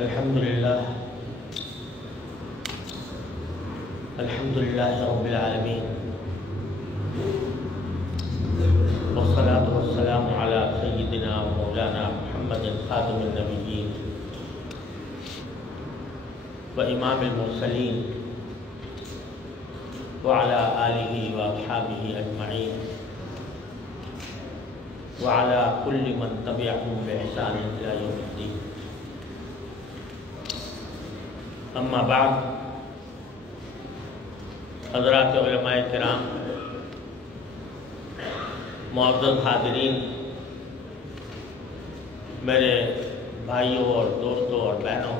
الحمدللہ رب العالمین والصلاة والسلام علی سیدنا و مولانا محمد خاتم النبیین و امام المرسلین وعلى آلہ واصحابہ اجمعین وعلى كل من تبعهم بإحسان إلى يوم الدين. اما بعد، حضرات علماء کرام، معزز حاضرین، میرے بھائیوں اور دوستوں اور بہنوں،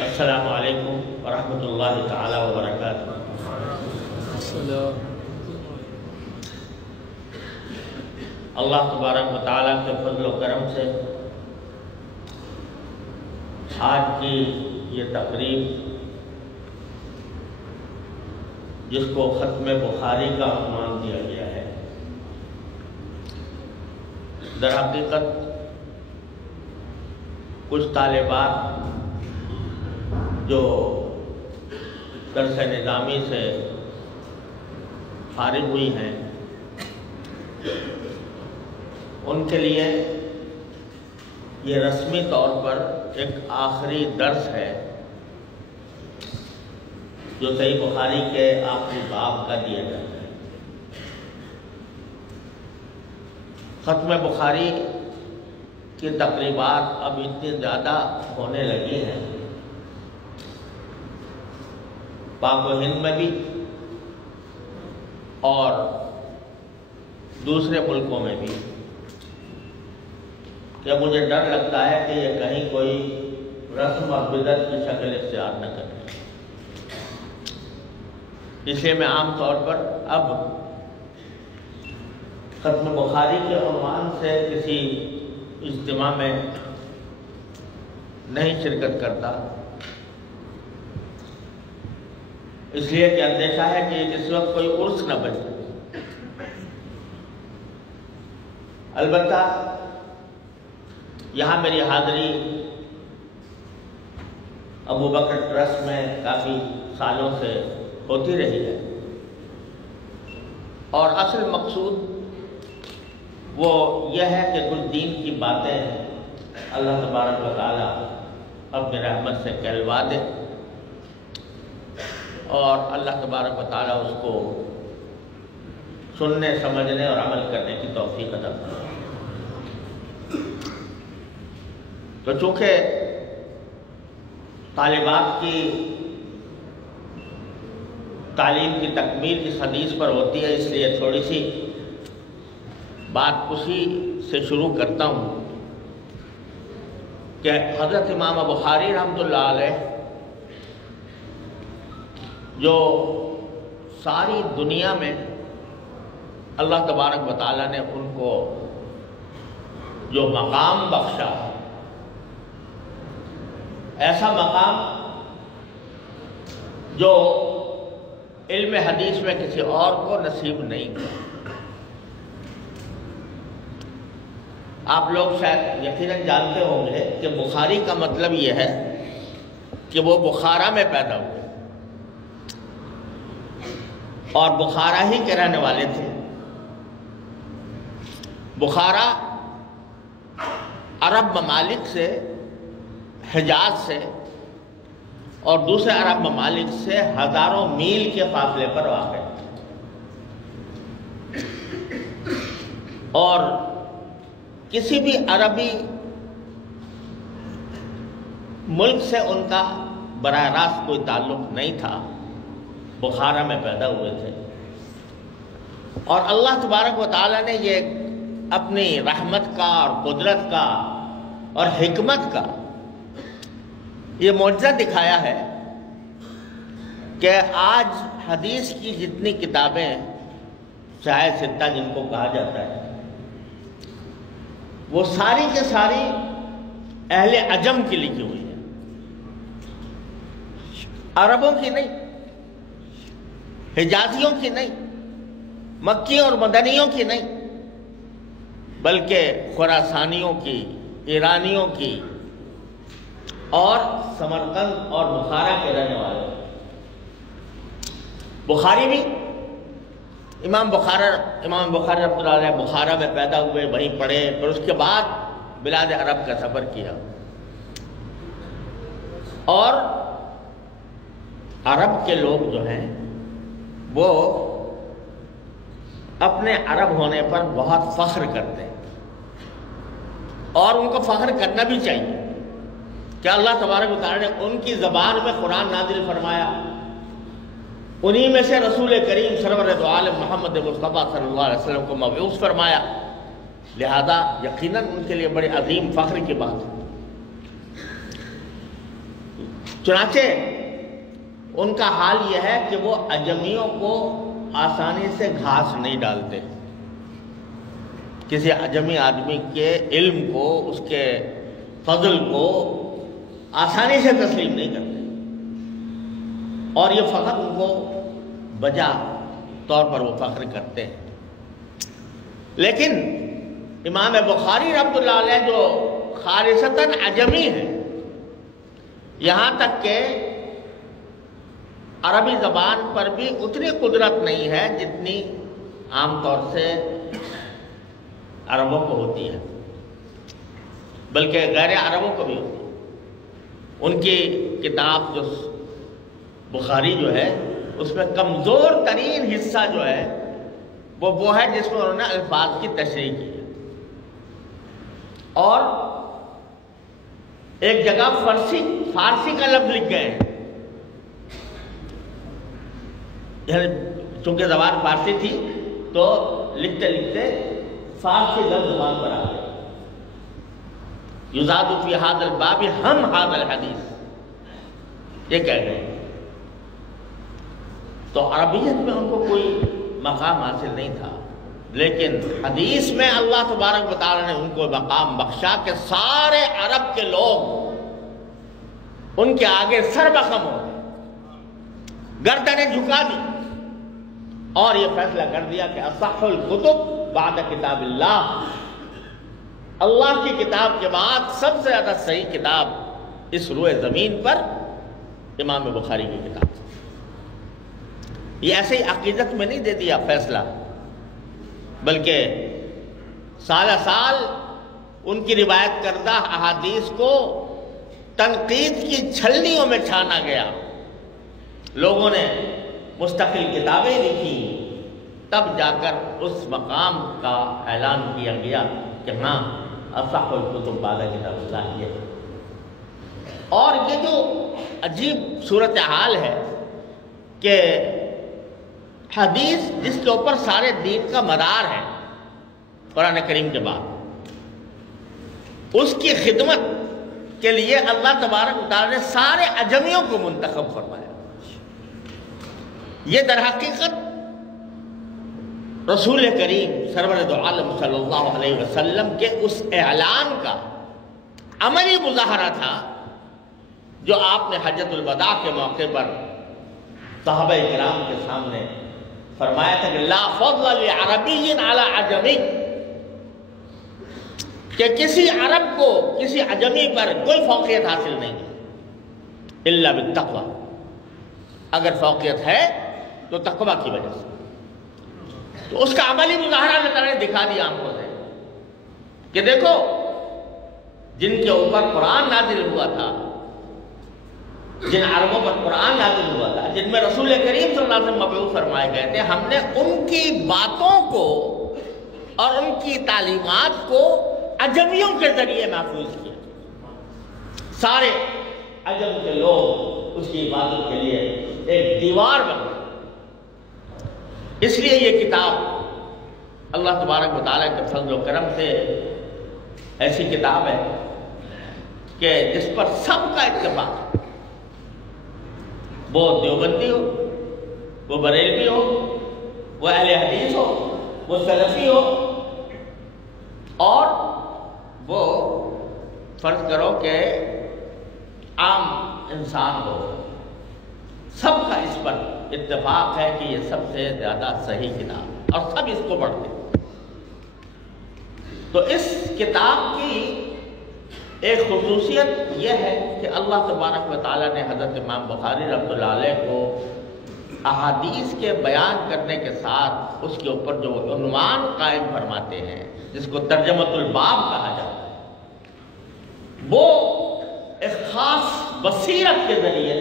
السلام علیکم ورحمۃ اللہ تعالی وبرکاتہ۔ اللہ تبارک و تعالیٰ کے فضل و کرم سے آج کی یہ تقریب، جس کو ختم بخاری کا عنوان دیا گیا ہے، در حقیقت کچھ طالبات جو درس نظامی سے فارغ ہوئی ہیں، ان کے لیے یہ رسمی طور پر ایک آخری درس ہے جو صحیح بخاری کے آخری باب کا دیا جاتا ہے۔ ختم بخاری کی تقریبات اب اتنی زیادہ ہونے لگی ہیں، پاک و ہند میں بھی اور دوسرے ملکوں میں بھی، کہ مجھے ڈر لگتا ہے کہ یہ کہیں کوئی رسم اور بدعت کی شکل اختیار نہ کرے۔ اس لیے میں عام طور پر اب ختم بخاری کے عنوان سے کسی اجتماع میں نہیں شرکت کرتا، اس لیے کہ اندیشہ ہے کہ اس وقت کوئی عرس نہ بن جائے۔ البتہ یہاں میری حاضری ابو بکر ٹرسٹ میں کافی سالوں سے ہوتی رہی ہے، اور اصل مقصود وہ یہ ہے کہ کچھ دین کی باتیں اللہ تبارک و تعالی اپنی رحمت سے کہلوا دے، اور اللہ تبارک و تعالی اس کو سننے، سمجھنے اور عمل کرنے کی توفیق عطا فرمائے۔ تو چونکہ طالبات کی تعلیم کی تکمیل اس حدیث پر ہوتی ہے، اس لیے تھوڑی سی بات اسی سے شروع کرتا ہوں کہ حضرت امام بخاری رحمۃ اللہ علیہ، جو ساری دنیا میں اللہ تبارک و تعالیٰ نے ان کو جو مقام بخشا، ایسا مقام جو علم حدیث میں کسی اور کو نصیب نہیں ہوا۔ آپ لوگ شاید یقیناً جانتے ہوں گے کہ بخاری کا مطلب یہ ہے کہ وہ بخارا میں پیدا ہوئے اور بخارا ہی کے رہنے والے تھے۔ بخارا عرب ممالک سے، حجاز سے اور دوسرے عرب ممالک سے ہزاروں میل کے فاصلے پر واقع ہے، اور کسی بھی عربی ملک سے ان کا براہ راست کوئی تعلق نہیں تھا، بخارا میں پیدا ہوئے تھے، اور اللہ تبارک و تعالیٰ نے یہ اپنی رحمت کا اور قدرت کا اور حکمت کا یہ معجزہ دکھایا ہے کہ آج حدیث کی جتنی کتابیں شاہ ستہ جن کو کہا جاتا ہے، وہ ساری کے ساری اہل عجم کی لکھی ہوئی ہیں، عربوں کی نہیں، حجازیوں کی نہیں، مکیوں اور مدنیوں کی نہیں، بلکہ خراسانیوں کی، ایرانیوں کی، اور سمرقند اور بخارا کے رہنے والے. بخاری بھی امام بخاری رحمۃ اللہ علیہ بخارا میں پیدا ہوئے، وہیں پڑھے، پھر اس کے بعد بلاد عرب کا سفر کیا. اور عرب کے لوگ جو ہیں وہ اپنے عرب ہونے پر بہت فخر کرتے ہیں، اور ان کو فخر کرنا بھی چاہیے کہ اللہ تبارک و تعالیٰ نے ان کی زبان میں قرآن نازل فرمایا، انہی میں سے رسول کریم سرور دو عالم محمد مصطفیٰ صلی اللہ علیہ وسلم کو مبعوث فرمایا، لہذا یقیناً ان کے لیے بڑے عظیم فخر کی بات ہے. چنانچہ ان کا حال یہ ہے کہ وہ عجمیوں کو آسانی سے گھاس نہیں ڈالتے، کسی عجمی آدمی کے علم کو، اس کے فضل کو آسانی سے تسلیم نہیں کرتے، اور یہ فقط ان کو بجا طور پر وہ فخر کرتے ہیں. لیکن امام بخاری رحمۃ اللہ علیہ جو خالصتاً عجمی ہیں، یہاں تک کہ عربی زبان پر بھی اتنی قدرت نہیں ہے جتنی عام طور سے عربوں کو ہوتی ہے، بلکہ غیر عربوں کو بھی ہوتی ہے. ان کی کتاب جو بخاری جو ہے اس میں کمزور ترین حصہ جو ہے وہ ہے جس میں انہوں نے الفاظ کی تشریح کی ہے، اور ایک جگہ فارسی کا لفظ لکھ گئے ہیں، چونکہ زبان فارسی تھی تو لکھتے لکھتے فارسی لفظ زبان پر آ گئے. یزاد فی ھذا الباب ہم ھذا الحدیث، یہ کہہ گئے. تو عربیت میں ان کو کوئی مقام حاصل نہیں تھا، لیکن حدیث میں اللہ تبارک و تعالیٰ نے ان کو مقام بخشا کہ سارے عرب کے لوگ ان کے آگے سر بخم ہو گئے، گردنیں جھکا دی، اور یہ فیصلہ کر دیا کہ اصح الکتب بعد کتاب اللہ کی کتاب کے بعد سب سے زیادہ صحیح کتاب اس روئے زمین پر امام بخاری کی کتاب. یہ ایسے ہی عقیدت میں نہیں دے دیا فیصلہ، بلکہ سال سال ان کی روایت کردہ احادیث کو تنقید کی چھلنیوں میں چھانا گیا. لوگوں نے مستقل کتابیں لکھی، تب جا کر اس مقام کا اعلان کیا گیا کہ ہاں اصح الکتب بعد کتاب اللہ یہ ہے. اور یہ جو عجیب صورتحال ہے کہ حدیث جس کے اوپر سارے دین کا مدار ہے قرآن کریم کے بعد، اس کی خدمت کے لیے اللہ تبارک و تعالیٰ نے سارے عجمیوں کو منتخب فرمایا. یہ در حقیقت رسول کریم سرور دو عالم صلی اللہ علیہ وسلم کے اس اعلان کا عملی مظاہرہ تھا جو آپ نے حجۃ الوداع کے موقع پر صحابہ کرام کے سامنے فرمایا تھا کہ لا فضل لعربی علی عجمی، کہ کسی عرب کو کسی عجمی پر کوئی فوقیت حاصل نہیں الا بالتقوی، اگر فوقیت ہے تو تقوی کی وجہ سے. تو اس کا عملی مظاہرہ اللہ تعالیٰ نے دکھا دیا آنکھوں سے کہ دیکھو جن کے اوپر قرآن نازل ہوا تھا، جن عربوں پر قرآن نازل ہوا تھا، جن میں رسول کریم صلی اللہ علیہ وسلم مبعوث فرمائے گئے تھے، ہم نے ان کی باتوں کو اور ان کی تعلیمات کو عجمیوں کے ذریعے محفوظ کیا. سارے عجم کے لوگ اس کی عبادت کے لیے ایک دیوار بن گئے. اس لیے یہ کتاب اللہ تبارک و تعالیٰ کے فضل و کرم سے ایسی کتاب ہے کہ جس پر سب کا اتفاق ہے، وہ دیوبندی ہو، وہ بریلوی ہو، وہ اہل حدیث ہو، وہ سلفی ہو، اور وہ فرض کرو کہ عام انسان ہو، سب کا اس پر اتفاق ہے کہ یہ سب سے زیادہ صحیح کتاب ہے اور سب اس کو پڑھتے ہیں. تو اس کتاب کی ایک خصوصیت یہ ہے کہ اللہ تبارک و تعالیٰ نے حضرت امام بخاری رحمۃ اللہ علیہ کو احادیث کے بیان کرنے کے ساتھ اس کے اوپر جو عنوان قائم فرماتے ہیں، جس کو ترجمۃ الباب کہا جاتا ہے، وہ ایک خاص بصیرت کے ذریعے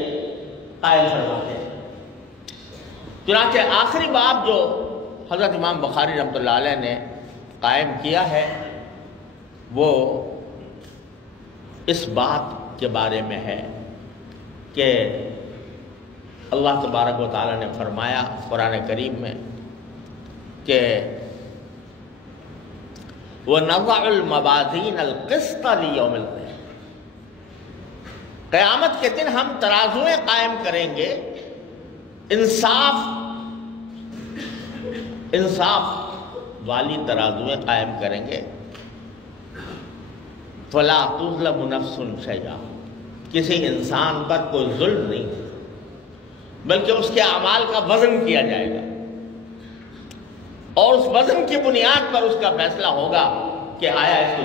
قائم فرماتے ہیں۔ چنانچہ آخری باب جو حضرت امام بخاری رحمۃ اللہ علیہ نے قائم کیا ہے وہ اس بات کے بارے میں ہے کہ اللہ تبارک و تعالیٰ نے فرمایا قرآن کریم میں کہ وَنَضَعُ الْمَوَازِينَ الْقِسْطَ لِيَوْمِ الْقِيَامَةِ، قیامت کے دن ہم ترازویں قائم کریں گے، انصاف والی ترازویں قائم کریں گے۔ فَلَا تُظْلَمُ نَفْسٌ شَيْئًا، کسی انسان پر کوئی ظلم نہیں، بلکہ اس کے اعمال کا وزن کیا جائے گا، اور اس وزن کی بنیاد پر اس کا فیصلہ ہوگا کہ آیا اس کو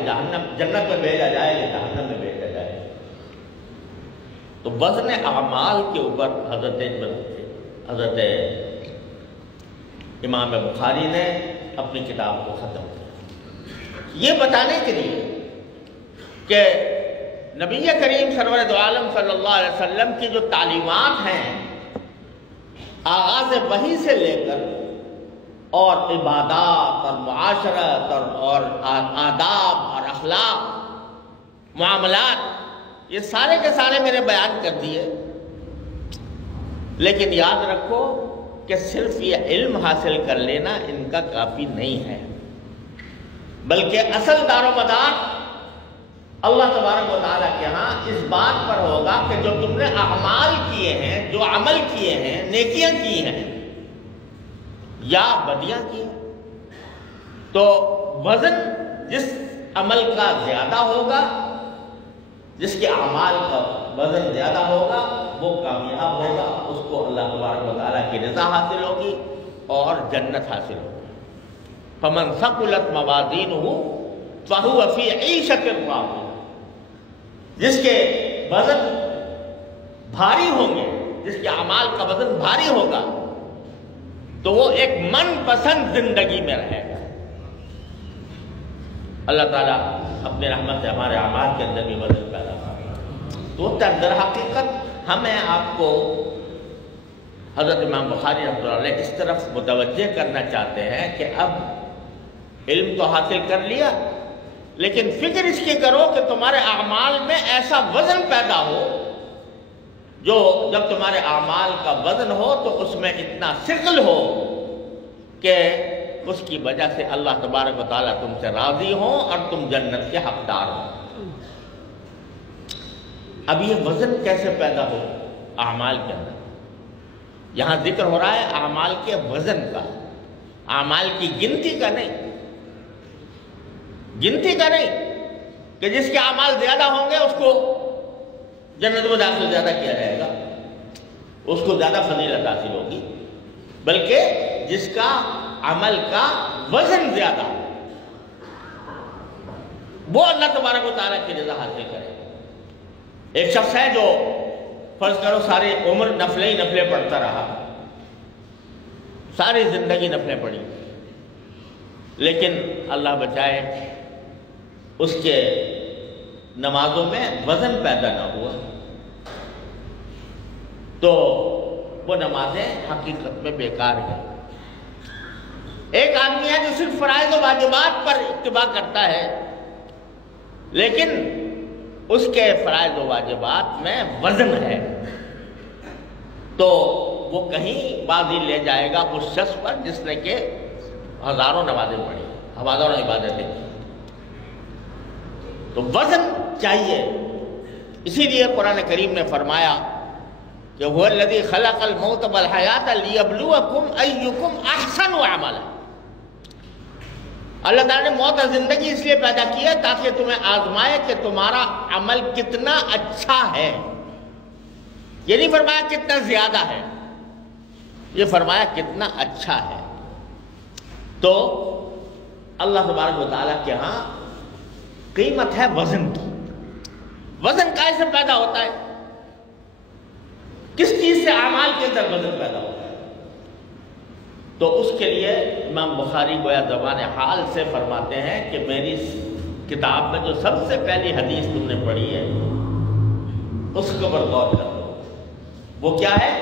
جنت میں بھیجا جائے یا جہنم میں بھیجا جائے۔ تو وزن اعمال کے اوپر حضرت امام بخاری نے اپنی کتاب کو ختم کیا، یہ بتانے کے لیے کہ نبی کریم سرور دو عالم صلی اللہ علیہ وسلم کی جو تعلیمات ہیں، آغاز وحی سے لے کر اور عبادات اور معاشرت اور آداب اور اخلاق، معاملات، یہ سارے کے سارے میں نے بیان کر دیے۔ لیکن یاد رکھو کہ صرف یہ علم حاصل کر لینا ان کا کافی نہیں ہے، بلکہ اصل دار و مدار اللہ تبارک و تعالیٰ کے ہاں اس بات پر ہوگا کہ جو تم نے اعمال کیے ہیں، جو عمل کیے ہیں، نیکیاں کی ہیں یا بدیاں کی ہیں، تو وزن جس عمل کا زیادہ ہوگا، جس کے اعمال کا وزن زیادہ ہوگا وہ کامیاب ہوگا، اس کو اللہ تبارک و تعالیٰ کی رضا حاصل ہوگی اور جنت حاصل ہوگی۔ فمن ثقلت موازینہ فہو فی عیشۃ راضیہ، جس کے وزن بھاری ہوں گے، جس کے اعمال کا وزن بھاری ہوگا تو وہ ایک من پسند زندگی میں رہے گا۔ اللہ تعالیٰ اپنے رحمت سے ہمارے اعمال کے اندر بھی وزن پیدا کرے۔ تو در حقیقت ہمیں آپ کو حضرت امام بخاری رحمۃ اللہ علیہ اس طرف متوجہ کرنا چاہتے ہیں کہ اب علم تو حاصل کر لیا، لیکن فکر اس کی کرو کہ تمہارے اعمال میں ایسا وزن پیدا ہو، جو جب تمہارے اعمال کا وزن ہو تو اس میں اتنا ثقل ہو کہ اس کی وجہ سے اللہ تبارک و تعالیٰ تم سے راضی ہوں اور تم جنت کے حقدار ہو۔ اب یہ وزن کیسے پیدا ہو اعمال کے اندر؟ یہاں ذکر ہو رہا ہے اعمال کے وزن کا، اعمال کی گنتی کا نہیں، گنتی کا نہیں کہ جس کے اعمال زیادہ ہوں گے اس کو جنت میں داخل زیادہ کیا جائے گا، اس کو زیادہ فضیلت حاصل ہوگی، بلکہ جس کا عمل کا وزن زیادہ وہ اللہ تبارک و تعالیٰ کی رضا حاصل کرے۔ ایک شخص ہے جو فرض کرو ساری عمر نفلیں ہی نفلیں پڑھتا رہا، ساری زندگی نفلیں پڑھی، لیکن اللہ بچائے اس کے نمازوں میں وزن پیدا نہ ہوا، تو وہ نمازیں حقیقت میں بیکار ہیں۔ ایک آدمی ہے جو صرف فرائض و واجبات پر اتباع کرتا ہے، لیکن اس کے فرائض و واجبات میں وزن ہے، تو وہ کہیں بازی لے جائے گا اس شخص پر جس نے کہ ہزاروں نمازیں پڑھی، ہزاروں عبادتیں کی۔ تو وزن چاہیے، اسی لیے قرآن کریم نے فرمایا کہ هو الذی خلق الموت والحیات لیبلوکم ایکم احسن عملا۔ اللہ تعالیٰ نے موت اور زندگی اس لیے پیدا کی ہے تاکہ تمہیں آزمائے کہ تمہارا عمل کتنا اچھا ہے۔ یہ نہیں فرمایا کتنا زیادہ ہے، یہ فرمایا کتنا اچھا ہے۔ تو اللہ تبارک و تعالیٰ کے ہاں قیمت ہے وزن کی، وزن کیسے پیدا ہوتا ہے؟ کس چیز سے اعمال کے اندر وزن پیدا ہوتا ہے؟ تو اس کے لیے امام بخاری گویا زبان حال سے فرماتے ہیں کہ میری کتاب میں جو سب سے پہلی حدیث تم نے پڑھی ہے اس کے اوپر غور کرو۔ وہ کیا ہے؟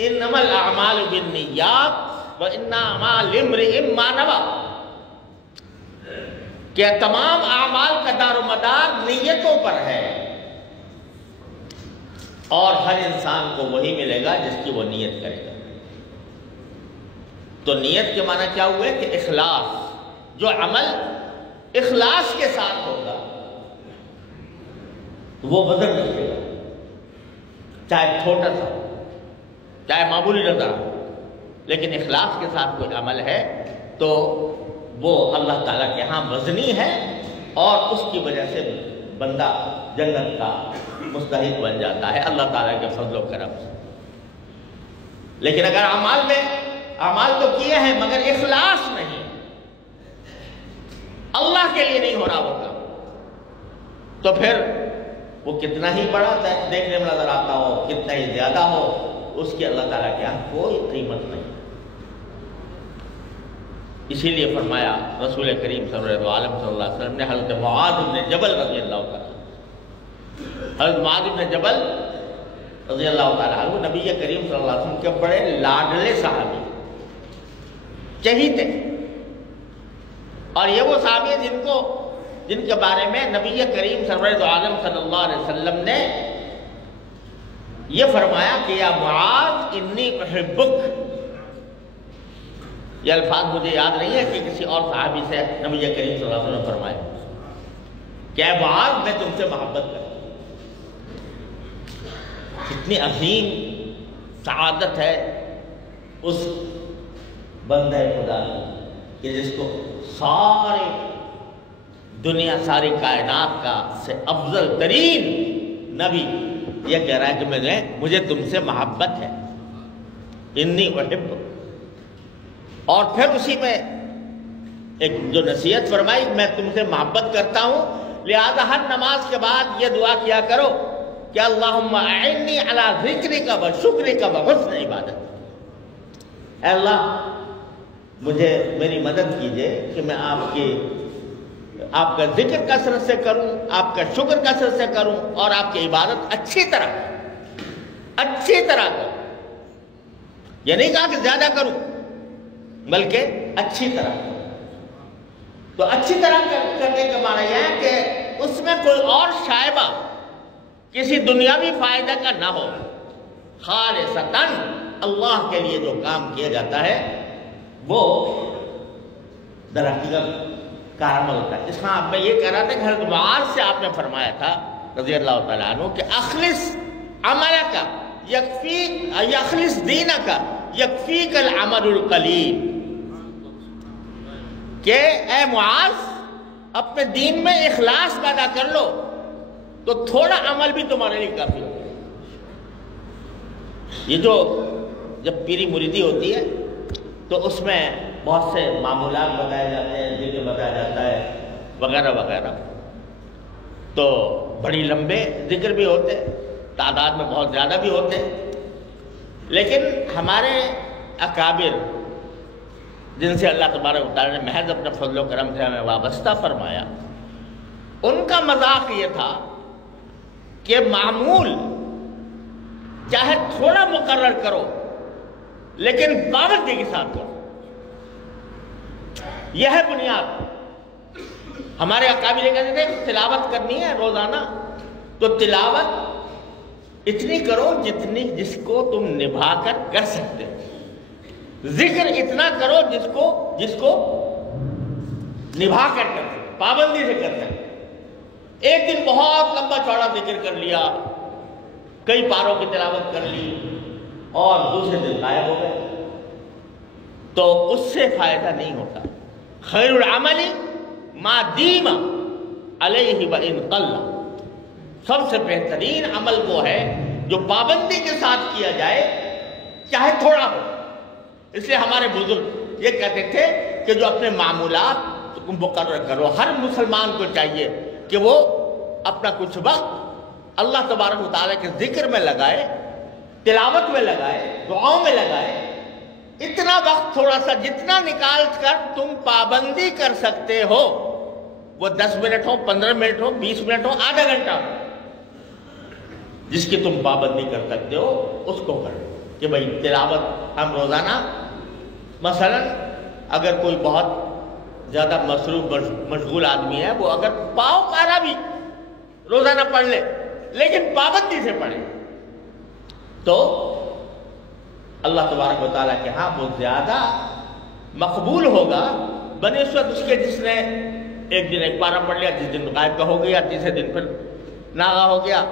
انما الاعمال بالنیات وانما لامرئ ما نوى، کہ تمام اعمال کا دار و مدار نیتوں پر ہے، اور ہر انسان کو وہی ملے گا جس کی وہ نیت کرے گا۔ تو نیت کے معنی کیا ہوئے کہ اخلاص، جو عمل اخلاص کے ساتھ ہوگا وہ وزن رکھے گا، چاہے چھوٹا سا چاہے معمولی نظر آئے، لیکن اخلاص کے ساتھ کوئی عمل ہے تو وہ اللہ تعالیٰ کے ہاں وزنی ہے، اور اس کی وجہ سے بندہ جنت کا مستحق بن جاتا ہے اللہ تعالیٰ کے فضل و کرم سے۔ لیکن اگر اعمال تو کیے ہیں مگر اخلاص نہیں، اللہ کے لیے نہیں ہو رہا وہ کام، تو پھر وہ کتنا ہی بڑا دیکھنے میں نظر آتا ہو، کتنا ہی زیادہ ہو، اس کی اللہ تعالیٰ کے یہاں کوئی قیمت نہیں۔ اسی لیے فرمایا رسول کریم صلی اللہ علیہ وسلم نے حضرت معاذ بن جبل رضی اللہ تعالیٰ، حضرت معاذ بن جبل رضی اللہ تعالیٰ عنہ نبی کریم صلی اللہ علیہ وسلم کے بڑے لاڈلے صحابی، چہیتے، اور یہ وہ صحابی جن کے بارے میں نبی کریم سرور عالم صلی اللہ علیہ وسلم نے یہ فرمایا کہ یا معاذ انی احبک۔ یہ الفاظ مجھے یاد نہیں ہے کہ کسی اور صحابی سے نبی کریم صلی اللہ علیہ وسلم نے فرمایا کہ اے معاذ میں تم سے محبت کرتا ہوں۔ کتنی عظیم سعادت ہے اس بندہ خدا کہ جس کو ساری دنیا، ساری کائنات کا سے افضل ترین نبی یہ کہہ رہا ہے کہ مجھے تم سے محبت ہے، انی احب۔ اور پھر اسی میں ایک جو نصیحت فرمائی، میں تم سے محبت کرتا ہوں، لہذا ہر نماز کے بعد یہ دعا کیا کرو کہ اللہم اعنی علی ذکرک و شکرک و حسن عبادت۔ اے اللہ مجھے میری مدد کیجئے کہ میں آپ کا ذکر کثرت سے کروں، آپ کا شکر کثرت سے کروں، اور آپ کی عبادت اچھی طرح کروں۔ یہ نہیں کہا کہ زیادہ کروں، بلکہ اچھی طرح کروں۔ تو اچھی طرح کرنے کا معنی یہ ہے کہ اس میں کوئی اور شائبہ کسی دنیاوی فائدہ کا نہ ہو، خالصتاً اللہ کے لیے جو کام کیا جاتا ہے وہ در حقیقت کارعمل ہوتا ہے۔ اس میں میں یہ کہہ رہا تھا کہ حضرت معاذ سے آپ نے فرمایا تھا رضی اللہ تعالیٰ عنہ کہ اخلص عملک یخلص دینک یکفیک العمل القلیل، کہ اے معاذ اپنے دین میں اخلاص پیدا کر لو تو تھوڑا عمل بھی تمہارے لیے کافی ہوگا۔ یہ جو جب پیری مریدی ہوتی ہے تو اس میں بہت سے معمولات بتائے جاتے ہیں، ذکر بتایا جاتا ہے وغیرہ وغیرہ، تو بڑی لمبے ذکر بھی ہوتے، تعداد میں بہت زیادہ بھی ہوتے، لیکن ہمارے اکابر جن سے اللہ تبارک و تعالیٰ نے محض اپنے فضل و کرم سے ہمیں وابستہ فرمایا، ان کا مذاق یہ تھا کہ معمول چاہے تھوڑا مقرر کرو لیکن پابندی کے ساتھ کرو، یہ ہے بنیاد۔ ہمارے اکابر کہتے تھے کہ تلاوت کرنی ہے روزانہ تو تلاوت اتنی کرو جس کو تم نبھا کر سکتے ہو، ذکر اتنا کرو جس کو نبھا کر سکتے، پابندی سے کر سکتے۔ ایک دن بہت لمبا چوڑا ذکر کر لیا، کئی پاروں کی تلاوت کر لی اور دوسرے دن غائب ہو گئے تو اس سے فائدہ نہیں ہوتا۔ خیر العمل ما دیم علیہ وان قل، سب سے بہترین عمل وہ ہے جو پابندی کے ساتھ کیا جائے چاہے تھوڑا ہو۔ اس لیے ہمارے بزرگ یہ کہتے تھے کہ جو اپنے معمولات مقرر کرو، ہر مسلمان کو چاہیے کہ وہ اپنا کچھ وقت اللہ تبارک و تعالیٰ کے ذکر میں لگائے، تلاوت میں لگائے، دعاؤں میں لگائے، اتنا وقت تھوڑا سا جتنا نکال کر تم پابندی کر سکتے ہو، وہ 10 منٹ ہو، 15 منٹ ہو، 20 منٹ ہو، آدھا گھنٹہ ہو، جس کی تم پابندی کر سکتے ہو اس کو کرو۔ کہ بھئی تلاوت ہم روزانہ، مثلا اگر کوئی بہت زیادہ مصروف مشغول آدمی ہے، وہ اگر پاؤ پارا بھی روزانہ پڑھ لے، لیکن پابندی سے پڑھے، تو اللہ تبارک و تعالیٰ کے ہاں وہ زیادہ مقبول ہوگا بنسبت اس کے جس نے ایک دن ایک پارا پڑھ لیا، جس دن غائب کا ہو گیا، تیسرے دن پھر ناغا ہو گیا،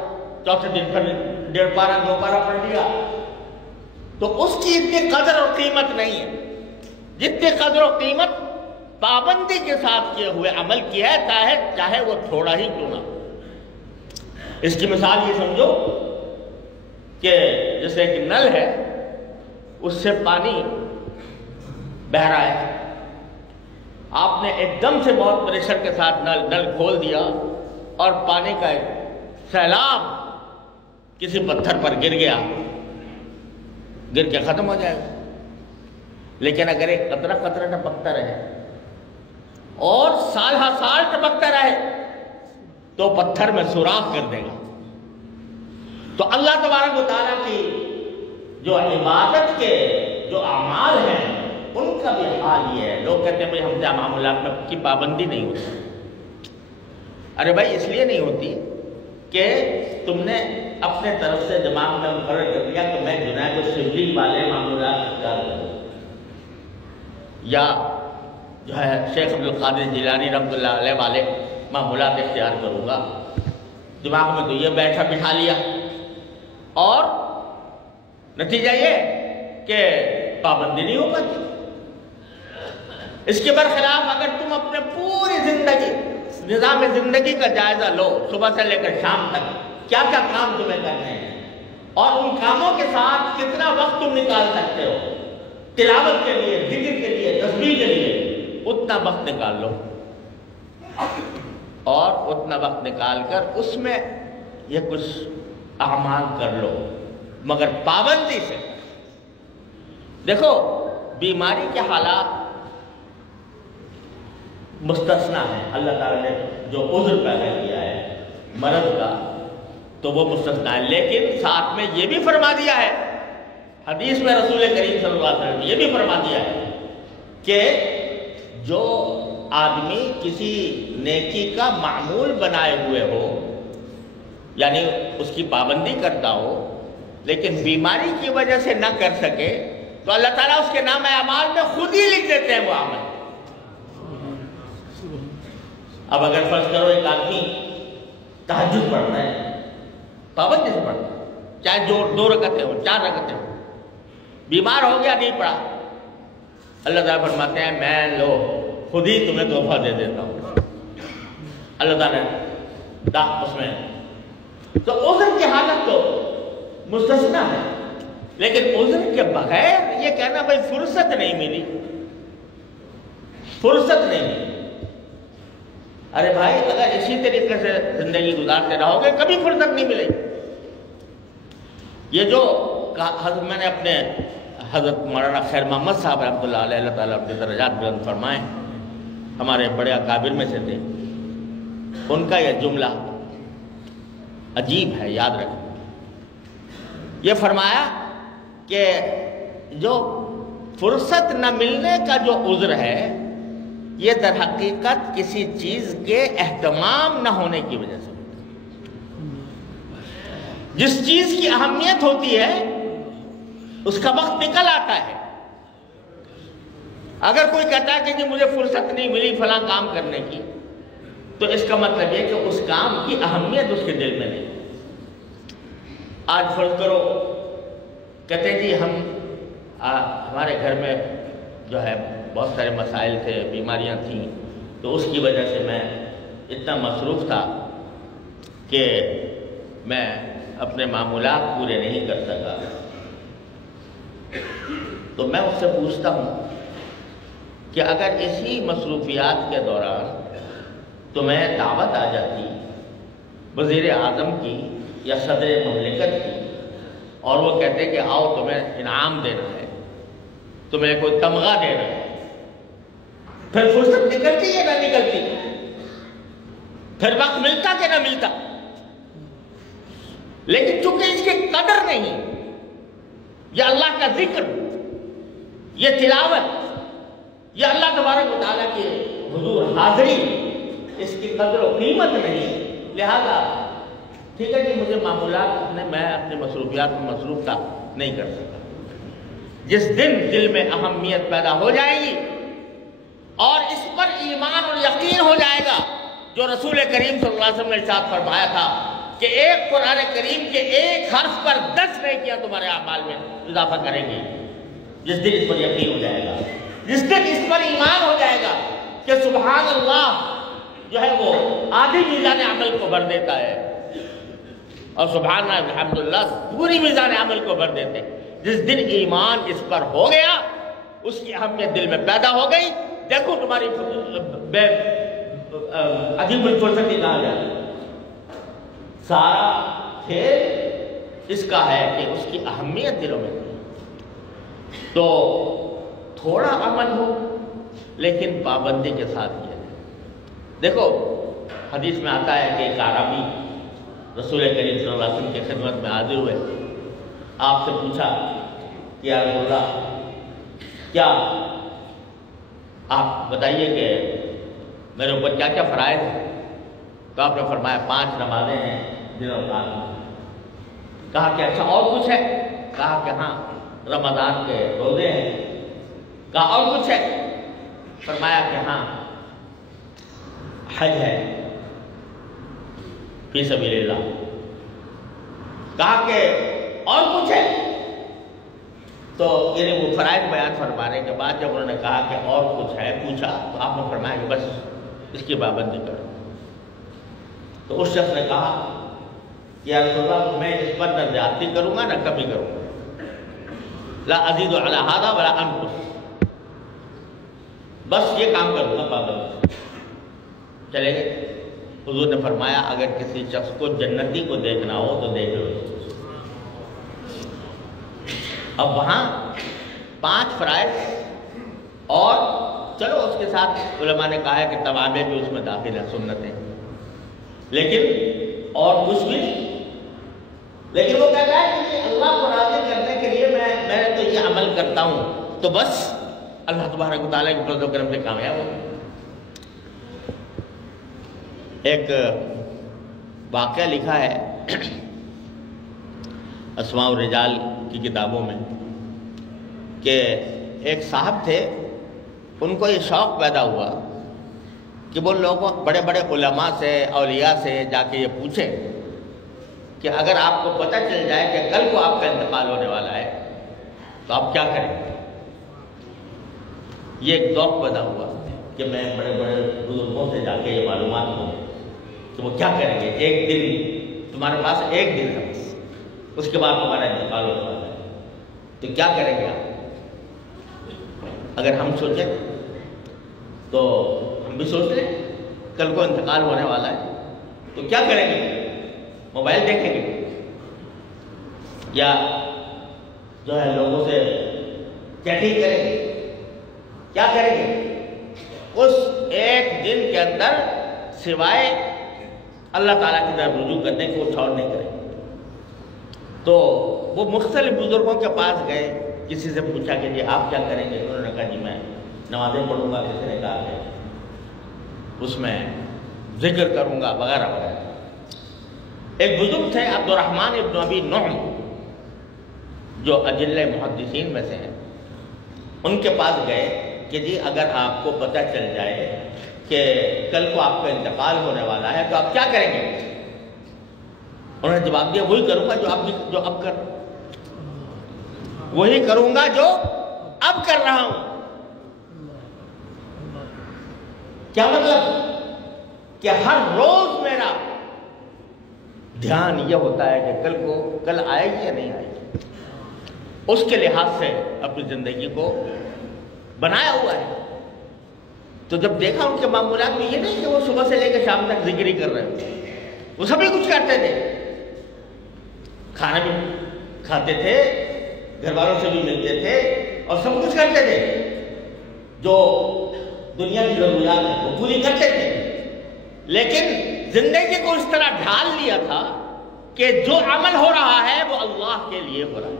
چوتھے دن پھر 1.5 پارا 2 پارا پڑھ لیا۔ تو اس کی اتنی قدر اور قیمت نہیں ہے جتنی قدر و قیمت پابندی کے ساتھ کیے ہوئے عمل کی ہے، چاہے وہ تھوڑا ہی کیوں نہ۔ اس کی مثال یہ سمجھو کہ جیسے ایک نل ہے، اس سے پانی بہہ رہا ہے، آپ نے ایک دم سے بہت پریشر کے ساتھ نل کھول دیا اور پانی کا ایک سیلاب کسی پتھر پر گر گیا، گر کے ختم ہو جائے گا۔ لیکن اگر ایک قطرہ قطرہ ٹپکتا رہے اور سال ہر سال ٹپکتا رہے تو پتھر میں سوراخ کر دے گا۔ تو اللہ تبارک و تعالیٰ کی جو عبادت کے جو اعمال ہیں ان کا بھی حال یہ ہے۔ لوگ کہتے ہیں بھائی ہم سے معاملات میں کی پابندی نہیں ہوتی۔ ارے بھائی اس لیے نہیں ہوتی کہ تم نے اپنے طرف سے دماغ میں مقرر کر دیا کہ میں جنید الشبلی والے معمولات اختیار کروں، یا جو ہے شیخ عبدالقادر جیلانی رحمۃ اللہ علیہ والے معمولات اختیار کروں گا۔ دماغ میں تو یہ بٹھا لیا، اور نتیجہ یہ کہ پابندی نہیں ہو پاتی۔ اس کے برخلاف اگر تم اپنے پوری زندگی نظام زندگی کا جائزہ لو، صبح سے لے کر شام تک کیا کیا کام تمہیں کرنے ہیں اور ان کاموں کے ساتھ کتنا وقت تم نکال سکتے ہو تلاوت کے لیے، ذکر کے لیے، تسبیح کے لیے، اتنا وقت نکال لو، اور اتنا وقت نکال کر اس میں یہ کچھ اعمال کر لو، مگر پابندی سے۔ دیکھو بیماری کے حالات مستثنا ہے، اللہ تعالیٰ نے جو عذر پیدا کیا ہے مرض کا تو وہ مستثنا ہے، لیکن ساتھ میں یہ بھی فرما دیا ہے، حدیث میں رسول کریم صلی اللہ علیہ وسلم نے یہ بھی فرما دیا ہے کہ جو آدمی کسی نیکی کا معمول بنائے ہوئے ہو، یعنی اس کی پابندی کرتا ہو لیکن بیماری کی وجہ سے نہ کر سکے، تو اللہ تعالیٰ اس کے نام اعمال میں خود ہی لکھ دیتے ہیں وہ عمل۔ اب اگر فرض کرو ایک آدمی تہجد پڑھتا ہے، پابندی سے پڑھتا ہے، چاہے جو 2 رکعتیں ہوں، 4 رکعتیں ہوں، بیمار ہو گیا نہیں پڑھا، اللہ تعالیٰ فرماتے ہیں میں لو خود ہی تمہیں تحفہ دے دیتا ہوں۔ اللہ تعالیٰ اس میں تو عذر کی حالت تو مستثنا ہے، لیکن عذر کے بغیر یہ کہنا بھائی فرصت نہیں ملی، فرصت نہیں ملی، ارے بھائی اگر اسی طریقے سے زندگی گزارتے رہو گے کبھی فرصت نہیں ملے گی۔ یہ جو میں نے اپنے حضرت مولانا خیر محمد صاحب رحمۃ اللہ علیہ، اللہ تعالیٰ اپنے درجات بلند فرمائیں، ہمارے بڑے اکابر میں سے تھے، ان کا یہ جملہ عجیب ہے، یاد رکھیں۔ یہ فرمایا کہ جو فرصت نہ ملنے کا جو عذر ہے یہ در حقیقت کسی چیز کے اہتمام نہ ہونے کی وجہ سے، جس چیز کی اہمیت ہوتی ہے اس کا وقت نکل آتا ہے۔ اگر کوئی کہتا ہے کہ جی مجھے فرصت نہیں ملی فلاں کام کرنے کی، تو اس کا مطلب یہ کہ اس کام کی اہمیت اس کے دل میں نہیں۔ آج فرض کرو کہتے ہیں جی ہمارے گھر میں جو ہے بہت سارے مسائل تھے، بیماریاں تھیں، تو اس کی وجہ سے میں اتنا مصروف تھا کہ میں اپنے معمولات پورے نہیں کر سکا۔ تو میں اس سے پوچھتا ہوں کہ اگر اسی مصروفیات کے دوران تمہیں دعوت آ جاتی وزیر اعظم کی یا صدر مملکت کی اور وہ کہتے کہ آؤ تمہیں انعام دینا ہے، تمہیں کوئی تمغہ دینا ہے، پھر فرصت نکلتی ہے نہ نکلتی، پھر وقت ملتا کہ نہ ملتا، لیکن چونکہ اس کی قدر نہیں، یہ اللہ کا ذکر، یہ تلاوت، یہ اللہ تبارک و تعالیٰ کے حضور حاضری، اس کی قدر و قیمت نہیں، لہذا ٹھیک ہے کہ مجھے معمولات میں اپنے مصروفیات میں مصروف تھا، نہیں کر سکتا۔ جس دن دل میں اہمیت پیدا ہو جائے گی اور اس پر ایمان اور یقین ہو جائے گا جو رسول کریم صلی اللہ علیہ وسلم نے ارشاد فرمایا تھا کہ ایک قرآن کریم کے ایک حرف پر 10 نیکیاں تمہارے اعمال میں اضافہ کریں گی، جس دن اس پر یقین ہو جائے گا، جس دن اس پر ایمان ہو جائے گا کہ سبحان اللہ جو ہے وہ آدھی میزان عمل کو بھر دیتا ہے اور سبحان اللہ الحمدللہ پوری میزان عمل کو بھر دیتے، جس دن ایمان اس پر ہو گیا، اس کی اہمیت دل میں پیدا ہو گئی، دیکھو تمہاری عجیب الفرصت کہا جائے، سارا کھیل اس کا ہے کہ اس کی اہمیت دلوں میں تو تھوڑا عمل ہو لیکن پابندی کے ساتھ کیا جائے۔ دیکھو حدیث میں آتا ہے کہ ایک عربی رسول کریم صلی اللہ علیہ وسلم کی خدمت میں حاضر ہوئے، آپ سے پوچھا کہ یا رسول اللہ کیا آپ بتائیے کہ میرے اوپر کیا کیا فرائض ہیں؟ تو آپ نے فرمایا 5 نمازیں ہیں دن اور رات۔ کہا کہ اچھا اور کچھ ہے؟ کہا کہ ہاں رمضان کے روزے ہیں۔ کہا اور کچھ ہے؟ فرمایا کہ ہاں حج ہے فی سبیل اللہ۔ کہا کہ اور کچھ ہے؟ تو یعنی وہ فرائض بیان فرمانے کے بعد جب انہوں نے کہا کہ اور کچھ ہے پوچھا تو آپ نے فرمایا کہ بس اس کی پابندی کرو۔ تو اس شخص نے کہا کہ یا رسول اللہ میں اس پر نہ زیادتی کروں گا نہ کمی کروں گا، لا ازید علی ھذا ولا انقص، بس یہ کام کروں گا پابندی۔ چلے گئے۔ حضور نے فرمایا اگر کسی شخص کو جنتی کو دیکھنا ہو تو دیکھ لو۔ اب وہاں 5 فرائض اور چلو اس کے ساتھ علماء نے کہا ہے کہ توابع بھی اس میں داخل ہے، سنتیں، لیکن اور کچھ بھی، لیکن وہ کہتا ہے کہ اللہ کو راضی کرنے کے لیے میں تو یہ عمل کرتا ہوں تو بس اللہ تبارک و تعالیٰ کے فضل و کرم سے کامیاب ہو۔ ایک واقعہ لکھا ہے اسماء الرجال کی کتابوں میں کہ ایک صاحب تھے، ان کو یہ شوق پیدا ہوا کہ وہ لوگوں بڑے بڑے علماء سے اولیاء سے جا کے یہ پوچھیں کہ اگر آپ کو پتہ چل جائے کہ کل کو آپ کا انتقال ہونے والا ہے تو آپ کیا کریں گے؟ یہ ایک ذوق پیدا ہوا کہ میں بڑے بڑے بزرگوں سے جا کے یہ معلومات ہوں کہ وہ کیا کریں گے، ایک دن تمہارے پاس ایک دن ہے، اس کے بعد تمہارا انتقال ہونے والا ہے تو کیا کریں گے آپ؟ اگر ہم سوچیں تو ہم بھی سوچ لیں کل کو انتقال ہونے والا ہے تو کیا کریں گے؟ موبائل دیکھیں گے یا جو ہے لوگوں سے چیٹنگ کریں گے؟ کیا کریں گے؟ اس ایک دن کے اندر سوائے اللہ تعالیٰ کی طرف رجوع کرنے کو کچھ اور نہیں کریں گے۔ تو وہ مختلف بزرگوں کے پاس گئے، کسی سے پوچھا کہ جی آپ کیا کریں گے؟ انہوں نے کہا جی میں نمازیں پڑھوں گا، کسی نے کہا کہ اس میں ذکر کروں گا وغیرہ وغیرہ۔ ایک بزرگ تھے عبد الرحمن ابن ابی نعم جو اجل محدثین میں سے ہیں، ان کے پاس گئے کہ جی اگر آپ کو پتہ چل جائے کہ کل کو آپ کا انتقال ہونے والا ہے تو آپ کیا کریں گے؟ انہوں نے جواب دیا وہی کروں گا جو اب کر وہی کروں گا جو اب کر رہا ہوں۔ کیا مطلب؟ کہ ہر روز میرا دھیان یہ ہوتا ہے کہ کل آئے گی یا نہیں آئے گی، اس کے لحاظ سے اپنی زندگی کو بنایا ہوا ہے۔ تو جب دیکھا ان کے معمولات میں یہ نہیں کہ وہ صبح سے لے کے شام تک ذکر ہی کر رہے ہیں، وہ سبھی کچھ کرتے تھے، کھانا بھی کھاتے تھے، گھر والوں سے بھی ملتے تھے اور سب کچھ کرتے تھے، جو دنیا کی ضروریات ہیں وہ پوری کرتے تھے، لیکن زندگی کو اس طرح ڈھال لیا تھا کہ جو عمل ہو رہا ہے وہ اللہ کے لیے ہو رہا ہے۔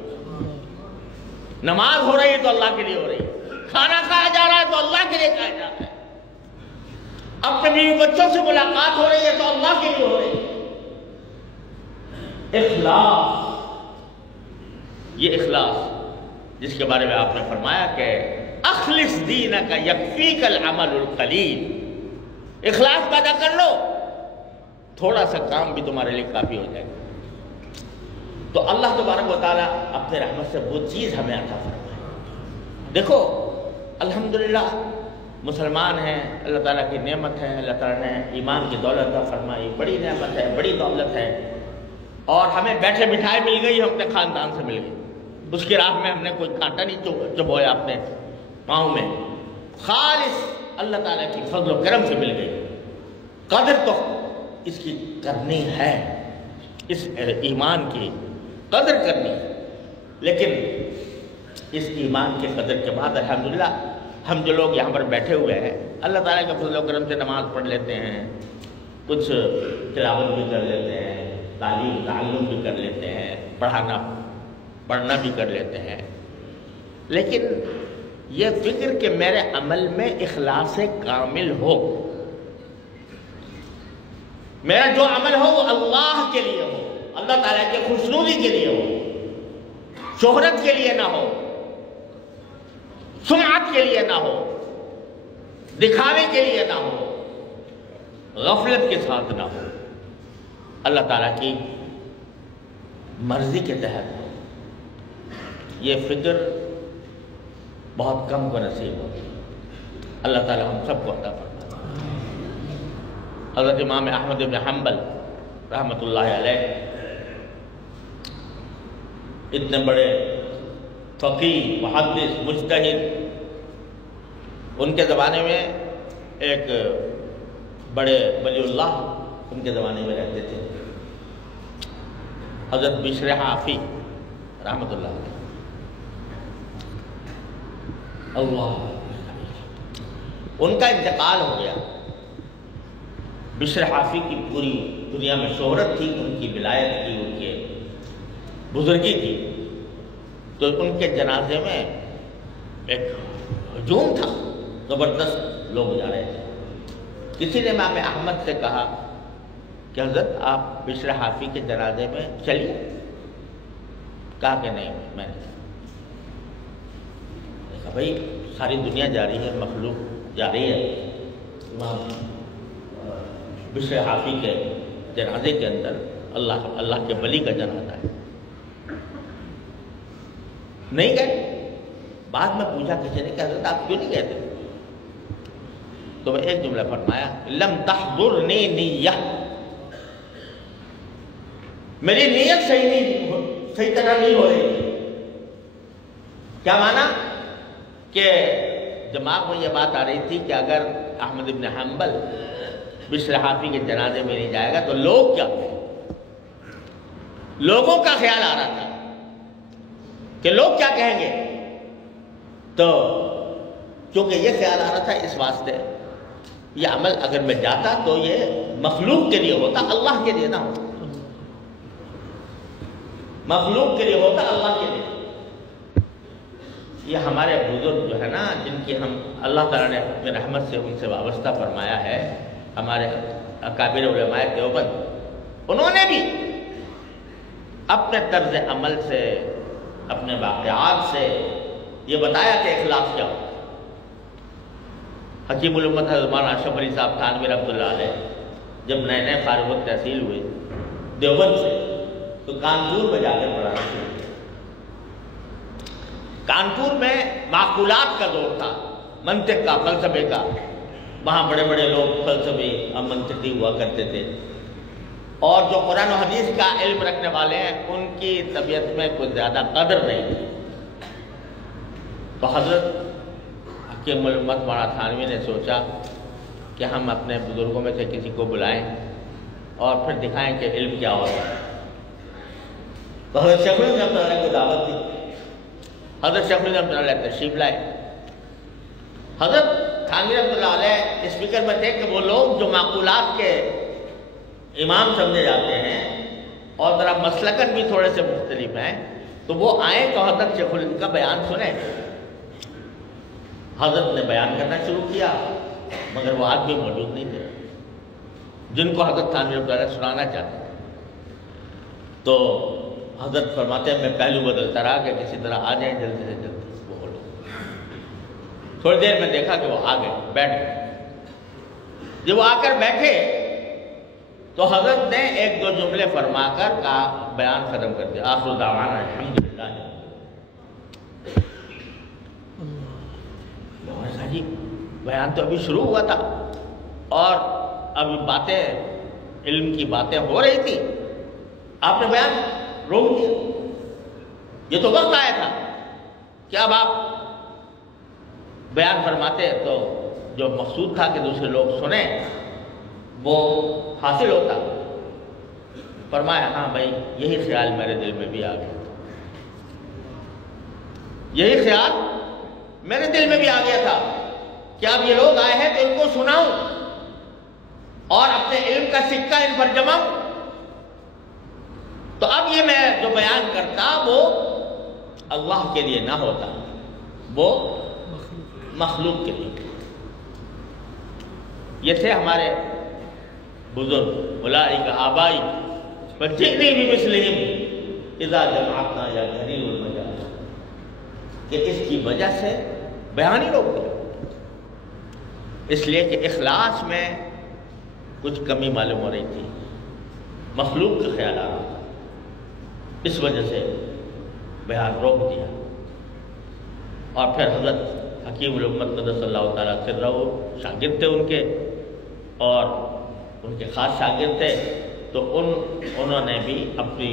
نماز ہو رہی ہے تو اللہ کے لیے ہو رہی ہے، کھانا کھایا جا رہا ہے تو اللہ کے لیے کھایا جا رہا ہے، اپنے بیوی بچوں سے ملاقات ہو رہی ہے تو اللہ کے لیے ہو رہی ہے۔ اخلاص، یہ اخلاص جس کے بارے میں آپ نے فرمایا کہ اخلص دینک یکفیک العمل القلیل، اخلاص پیدا کر لو، تھوڑا سا کام بھی تمہارے لیے کافی ہو جائے گا۔ تو اللہ تبارک و تعالیٰ اپنے رحمت سے وہ چیز ہمیں عطا فرمائے۔ دیکھو الحمدللہ مسلمان ہیں، اللہ تعالیٰ کی نعمت ہے، اللہ تعالیٰ نے ایمان کی دولت عطا فرمائی، بڑی نعمت ہے، بڑی دولت ہے، اور ہمیں بیٹھے بٹھائے مل گئی، ہم اپنے خاندان سے مل گئی، اس کی راہ میں ہم نے کوئی کانٹا نہیں چبویا اپنے پاؤں میں، خالص اللہ تعالیٰ کی فضل و کرم سے مل گئی۔ قدر تو اس کی کرنی ہے، اس ایمان کی قدر کرنی ہے، لیکن اس ایمان کی قدر کے بعد الحمدللہ ہم جو لوگ یہاں پر بیٹھے ہوئے ہیں، اللہ تعالیٰ کے فضل و کرم سے نماز پڑھ لیتے ہیں، کچھ تلاوت بھی کر لیتے ہیں، تعلم بھی کر لیتے ہیں، پڑھنا بھی کر لیتے ہیں، لیکن یہ فکر کہ میرے عمل میں اخلاص کامل ہو، میرا جو عمل ہو وہ اللہ کے لیے ہو، اللہ تعالیٰ کی خوشنودی کے لیے ہو، شہرت کے لیے نہ ہو، سمعت کے لیے نہ ہو، دکھاوے کے لیے نہ ہو، غفلت کے ساتھ نہ ہو، اللہ تعالیٰ کی مرضی کے تحت ہو۔ یہ فکر بہت کم کو نصیب ہوتی ہے، اللہ تعالیٰ ہم سب کو عطا فرمائے۔ حضرت امام احمد بن حنبل رحمۃ اللہ علیہ اتنے بڑے فقیہ، محدث، مجتہد، ان کے زمانے میں ایک بڑے ولی اللہ ان کے زمانے میں رہتے تھے، حضرت بشر حافی رحمۃ اللہ علیہ۔ اللہ، ان کا انتقال ہو گیا۔ بشر حافی کی پوری دنیا میں شہرت تھی، ان کی ولایت کی، ان کے بزرگی کی، تو ان کے جنازے میں ایک ہجوم تھا، زبردست لوگ جا رہے تھے۔ کسی نے امام احمد سے کہا کہ حضرت آپ بشر حافی کے جنازے میں چلیے، کہا کہ نہیں، میں نے کہا بھائی ساری دنیا جا رہی ہے، مخلوق جا رہی ہے، امام بشر حافی کے جنازے کے اندر اللہ کے ولی کا جنازہ ہے، نہیں گئے۔ بعد میں پوچھا کسی نے کہ حضرت آپ کیوں نہیں گئے تھے؟ تو میں ایک جملہ فرمایا، لم تحضرنی نیہ، میری نیت صحیح طرح نہیں ہو رہی تھی۔ کیا مانا؟ کہ دماغ میں یہ بات آ رہی تھی کہ اگر احمد بن حنبل بشر حافی کے جنازے میں نہیں جائے گا تو لوگ کیا کہیں، لوگوں کا خیال آ رہا تھا کہ لوگ کیا کہیں گے، تو چونکہ یہ خیال آ رہا تھا، اس واسطے یہ عمل اگر میں جاتا تو یہ مخلوق کے لیے ہوتا، اللہ کے لیے نہ ہوتا، مخلوق کے لیے ہوتا، اللہ کے لیے۔ یہ ہمارے بزرگ جو ہے نا، جن کی ہم اللہ تعالیٰ نے اپنی رحمت سے ان سے وابستہ فرمایا ہے، ہمارے اکابر علماء دیوبند، انہوں نے بھی اپنے طرز عمل سے، اپنے واقعات سے یہ بتایا کہ اخلاص کیا ہوتا ہے۔ حکیم الامت حضرت مولانا اشرف علی صاحب تھانوی رحمۃ اللہ علیہ جب نئے نئے فارغ التحصیل ہوئے دیوبند سے، تو کانپور میں جا کر پڑھانا شروع کیا۔ کانپور میں معقولات کا دور تھا، منطق کا، فلسفے کا، وہاں بڑے بڑے لوگ فلسفی اور منطقی ہوا کرتے تھے، اور جو قرآن و حدیث کا علم رکھنے والے ہیں ان کی طبیعت میں کچھ زیادہ قدر نہیں تھی۔ تو حضرت حکیم الامت مولانا تھانوی نے سوچا کہ ہم اپنے بزرگوں میں سے کسی کو بلائیں اور پھر دکھائیں کہ علم کیا ہوتا ہے۔ تو حضرت شیخ الہند رحمۃ اللہ علیہ کو دعوت دی. حضرت شیخ الہند رحمۃ اللہ علیہ تشریف لائے. حضرت تھانوی رحمۃ اللہ علیہ اس فکر میں تھے کہ وہ لوگ جو معقولات کے امام سمجھے جاتے ہیں اور ذرا مسلکن بھی تھوڑے سے مختلف ہیں، تو وہ آئیں تو حضرت شیخ الہند کا بیان سنیں. حضرت نے بیان کرنا شروع کیا، مگر وہ آدمی موجود نہیں تھے جن کو حضرت تھانوی رحمۃ اللہ علیہ سنانا چاہتے. تو حضرت فرماتے ہیں میں پہلو بدلتا رہا کہ کسی طرح آ جائیں جلدی سے جلدی. وہ لوگ تھوڑی دیر میں دیکھا کہ وہ آ گئے، بیٹھ گئے. جب وہ آ کر بیٹھے تو حضرت نے ایک دو جملے فرما کر بیان ختم کر دیا. آخر دعوانا الحمدللہ. جی بیان تو ابھی شروع ہوا تھا اور ابھی باتیں، علم کی باتیں ہو رہی تھی، آپ نے بیان روک دیا. یہ تو وقت آیا تھا کہ اب آپ بیان فرماتے تو جو مقصود تھا کہ دوسرے لوگ سنیں وہ حاصل ہوتا. فرمایا ہاں بھائی یہی خیال میرے دل میں بھی آ گیا، یہی خیال میرے دل میں بھی آ گیا تھا کہ اب یہ لوگ آئے ہیں تو ان کو سناؤں اور اپنے علم کا سکہ ان پر جماؤں. تو اب یہ میں جو بیان کرتا وہ اللہ کے لیے نہ ہوتا، وہ مخلوق کے لیے. یہ تھے ہمارے بزرگ، اولئک آبائی فجئنی بمثلہم اذا جمعتنا یا غریب المجال، کہ اس کی وجہ سے بیان ہی روک دیا. اس لیے کہ اخلاص میں کچھ کمی معلوم ہو رہی تھی، مخلوق کا خیال آ رہا تھا، اس وجہ سے بیان روک دیا. اور پھر حضرت حکیم الامت قدس اللہ تعالیٰ سرہ شاگرد تھے ان کے، اور ان کے خاص شاگرد تھے، تو انہوں نے بھی اپنی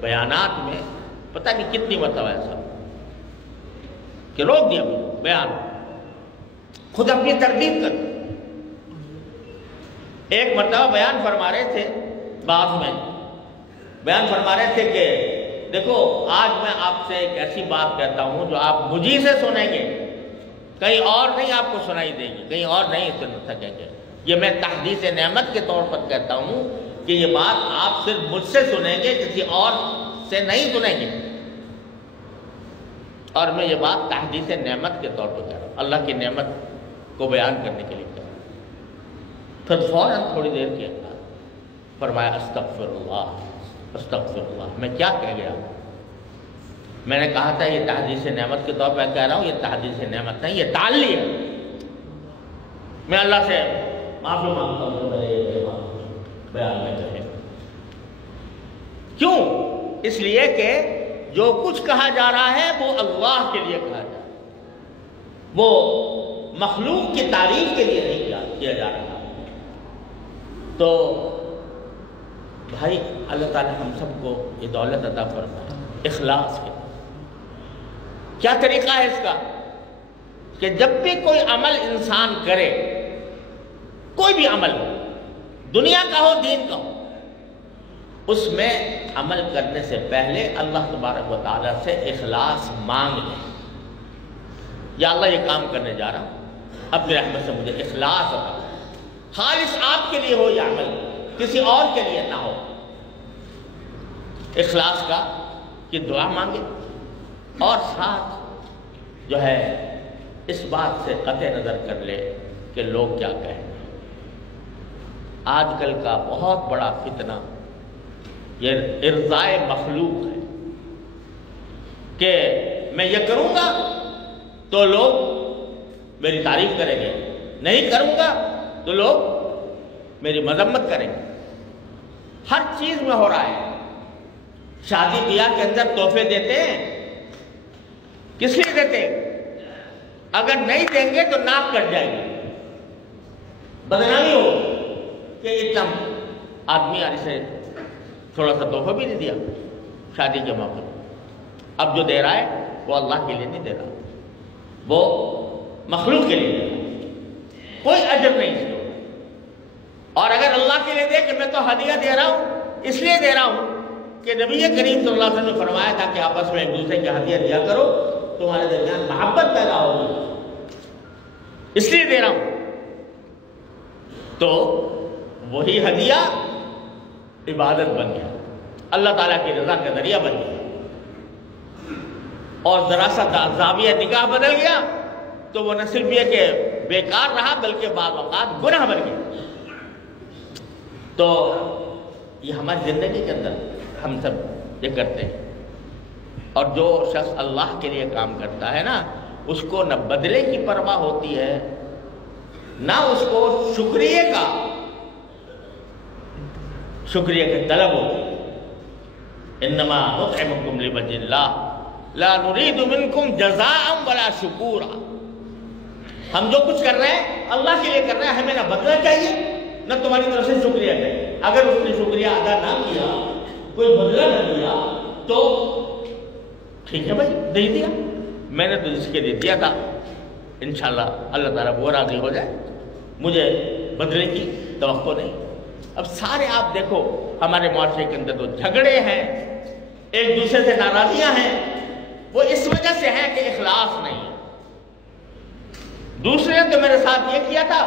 بیانات میں پتہ نہیں کتنی مرتبہ ایسا کہ روک دیا بیان، خود اپنی تردید کر. ایک مرتبہ بیان فرما رہے تھے، بعض میں بیان فرما رہے تھے کہ دیکھو آج میں آپ سے ایک ایسی بات کہتا ہوں جو آپ مجھے سے سنیں گے، کہیں اور نہیں آپ کو سنائی دے گی، کہیں اور نہیں سن سکیں گے. یہ میں تحدیث نعمت کے طور پر کہتا ہوں کہ یہ بات آپ صرف مجھ سے سنیں گے، کسی اور سے نہیں سنیں گے. اور میں یہ بات تحدیث نعمت کے طور پر کہہ رہا ہوں، اللہ کی نعمت کو بیان کرنے کے لیے کہہ رہا ہوں. پھر فوراً تھوڑی دیر کے بعد فرمایا استغفر اللہ استغفر اللہ. میں کیا کہہ گیا؟ میں نے کہا تھا یہ تحدیث نعمت کے طور پر کہہ رہا ہوں، یہ تحدیث نعمت نہیں، یہ تعلی ہے. میں اللہ سے معافی مانگتا ہوں میرے یہ بیان میں کہے. کیوں؟ اس لیے کہ جو کچھ کہا جا رہا ہے وہ اللہ کے لیے کہا جا رہا ہے، وہ مخلوق کی تعریف کے لیے نہیں کیا جا رہا. تو بھائی اللہ تعالیٰ ہم سب کو یہ دولت عطا فرمائے اخلاص کے. کیا طریقہ ہے اس کا؟ کہ جب بھی کوئی عمل انسان کرے، کوئی بھی عمل ہو، دنیا کا ہو دین کا ہو، اس میں عمل کرنے سے پہلے اللہ تبارک و تعالیٰ سے اخلاص مانگ لیں. یا اللہ یہ کام کرنے جا رہا ہوں، اپنی رحمت سے مجھے اخلاص عطا، خالص آپ کے لیے ہو یہ عمل، کسی اور کے لیے نہ ہو. اخلاص کا کہ دعا مانگے، اور ساتھ جو ہے اس بات سے قطع نظر کر لے کہ لوگ کیا کہیں. آج کل کا بہت بڑا فتنہ یہ ارضائے مخلوق ہے کہ میں یہ کروں گا تو لوگ میری تعریف کریں گے، نہیں کروں گا تو لوگ میری مذمت کریں گے. ہر چیز میں ہو رہا ہے. شادی بیاہ کے اندر تحفے دیتے ہیں، کس لیے دیتے ہیں؟ اگر نہیں دیں گے تو ناک کٹ جائے گی، بدنامی ہو کہ اتنا آدمی اسے تھوڑا سا تحفہ بھی نہیں دیا شادی کے موقع پر. اب جو دے رہا ہے وہ اللہ کے لیے نہیں دے رہا، وہ مخلوق کے لیے دے رہا، کوئی اجر نہیں اس کو. اور اگر اللہ کے لیے دے کہ میں تو ہدیہ دے رہا ہوں اس لیے دے رہا ہوں کہ نبی کریم صلی اللہ علیہ وسلم نے فرمایا تھا کہ آپس میں ایک دوسرے کے ہدیہ دیا کرو، تمہارے درمیان محبت پیدا ہوگی، اس لیے دے رہا ہوں۔ تو وہی ہدیہ عبادت بن گیا، اللہ تعالیٰ کی رضا کا ذریعہ بن گیا، اور ذرا سا زاویہ نگاہ بدل گیا تو وہ نہ صرف یہ کہ بیکار رہا بلکہ بعض اوقات گناہ بن گیا۔ تو یہ ہماری زندگی کے اندر ہم سب یہ کرتے ہیں، اور جو شخص اللہ کے لیے کام کرتا ہے نا، اس کو نہ بدلے کی پرواہ ہوتی ہے، نہ اس کو شکریہ کا طلب ہوتی ہے۔ انما نطعمکم لوجہ اللہ لا نرید منکم جزاء ولا شکورا۔ ہم جو کچھ کر رہے ہیں اللہ کے لیے کر رہے ہیں، ہمیں نہ بدلنا چاہیے نہ تمہاری طرف سے شکریہ چاہیے۔ اگر اس نے شکریہ ادا نہ کیا، کوئی بدلہ نہ دیا، تو ٹھیک ہے بھائی، دے دیا، میں نے تو اس کے لیے دیا تھا، انشاءاللہ اللہ تعالیٰ وہ راضی ہو جائے، مجھے بدلے کی توقع نہیں۔ اب سارے آپ دیکھو ہمارے معاشرے کے اندر تو جھگڑے ہیں، ایک دوسرے سے ناراضیاں ہیں، وہ اس وجہ سے ہیں کہ اخلاص نہیں ہے۔ دوسرے نے تو میرے ساتھ یہ کیا تھا،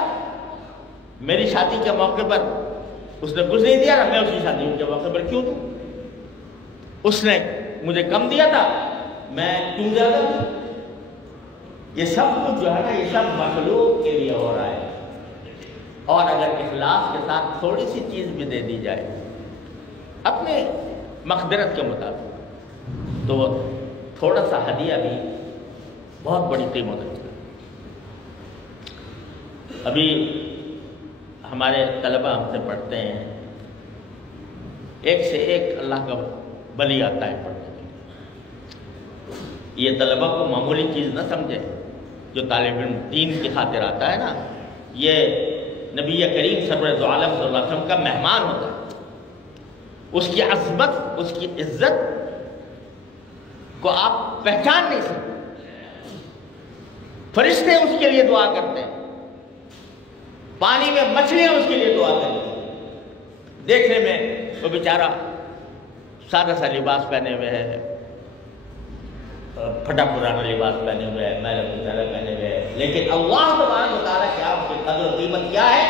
میری شادی کے موقع پر اس نے کچھ نہیں دیا نا، میں اس کی شادی کے موقع پر کیوں دوں؟ اس نے مجھے کم دیا تھا، میں کیوں زیادہ دوں؟ یہ سب کچھ جو ہے نا، یہ سب مخلوق کے لیے ہو رہا ہے، اور اگر اخلاص کے ساتھ تھوڑی سی چیز بھی دے دی جائے اپنے مقدرت کے مطابق، تو وہ تھوڑا سا ہدیہ بھی بہت بڑی قیمت رکھتا ہے۔ ابھی ہمارے طلبہ ہم سے پڑھتے ہیں، ایک سے ایک اللہ کا ولی آتا ہے پڑھنے کے لیے۔ یہ طلبہ کو معمولی چیز نہ سمجھے، جو طالب علم دین کی خاطر آتا ہے نا، یہ نبی کریم سرور دو عالم صلی اللہ علیہ وسلم کا مہمان ہوتا ہے، اس کی عظمت، اس کی عزت کو آپ پہچان نہیں سکتے۔ فرشتے اس کے لیے دعا کرتے ہیں، پانی میں مچھلیاں اس کے لیے دعا کرتی ہیں۔ دیکھنے میں وہ بیچارہ سادہ سا لباس پہنے ہوئے ہے، پھٹا پرانا لباس پہنے ہوئے ہے، میلا کچالا پہنے ہوئے ہے، لیکن اللہ تبارک و تعالیٰ کی آپ کی قدر و قیمت کیا ہے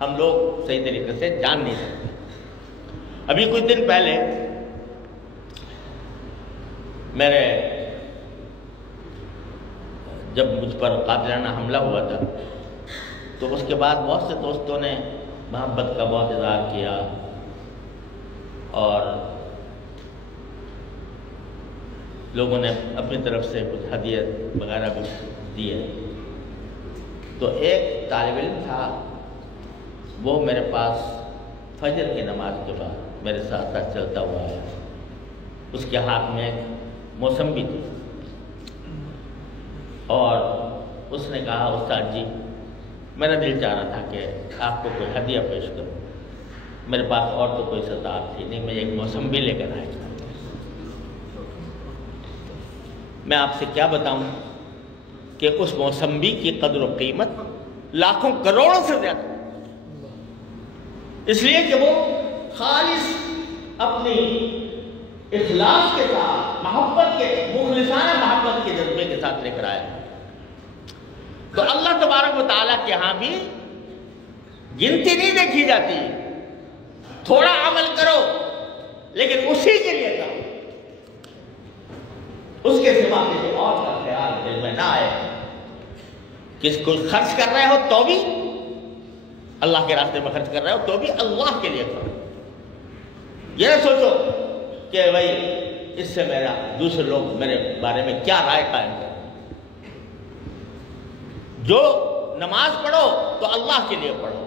ہم لوگ صحیح طریقے سے جان نہیں سکتے۔ ابھی کچھ دن پہلے میرے جب مجھ پر قاتلانہ حملہ ہوا تھا، تو اس کے بعد بہت سے دوستوں نے محبت کا بہت اظہار کیا، اور لوگوں نے اپنی طرف سے کچھ ہدیہ وغیرہ بھی دیے۔ تو ایک طالب علم تھا، وہ میرے پاس فجر کی نماز کے بعد میرے ساتھ ساتھ چلتا ہوا آیا، اس کے ہاتھ میں ایک موسمبی تھی، اور اس نے کہا استاد جی میرا دل چاہ رہا تھا کہ آپ کو کوئی ہدیہ پیش کروں، میرے پاس اور تو کوئی ستاعت تھی نہیں، میں ایک موسمبی لے کر آیا۔ میں آپ سے کیا بتاؤں کہ اس موسمبی کی قدر و قیمت لاکھوں کروڑوں سے زیادہ، اس لیے کہ وہ خالص اپنی اخلاص کے ساتھ، محبت کے، مخلصانہ محبت کے جذبے کے ساتھ لے کر آیا۔ تو اللہ تبارک و تعالیٰ کے ہاں بھی گنتی نہیں دیکھی جاتی، تھوڑا عمل کرو لیکن اسی کے لیے کرو، اس کے سوا کسی اور کا خیال دل میں نہ آئے۔ کس کو خرچ کر رہے ہو تو بھی اللہ کے راستے میں خرچ کر رہے ہو تو بھی اللہ کے لیے کرو، یہ نہ سوچو کہ بھائی اس سے میرا دوسرے لوگ میرے بارے میں کیا رائے قائم کریں۔ جو نماز پڑھو تو اللہ کے لیے پڑھو،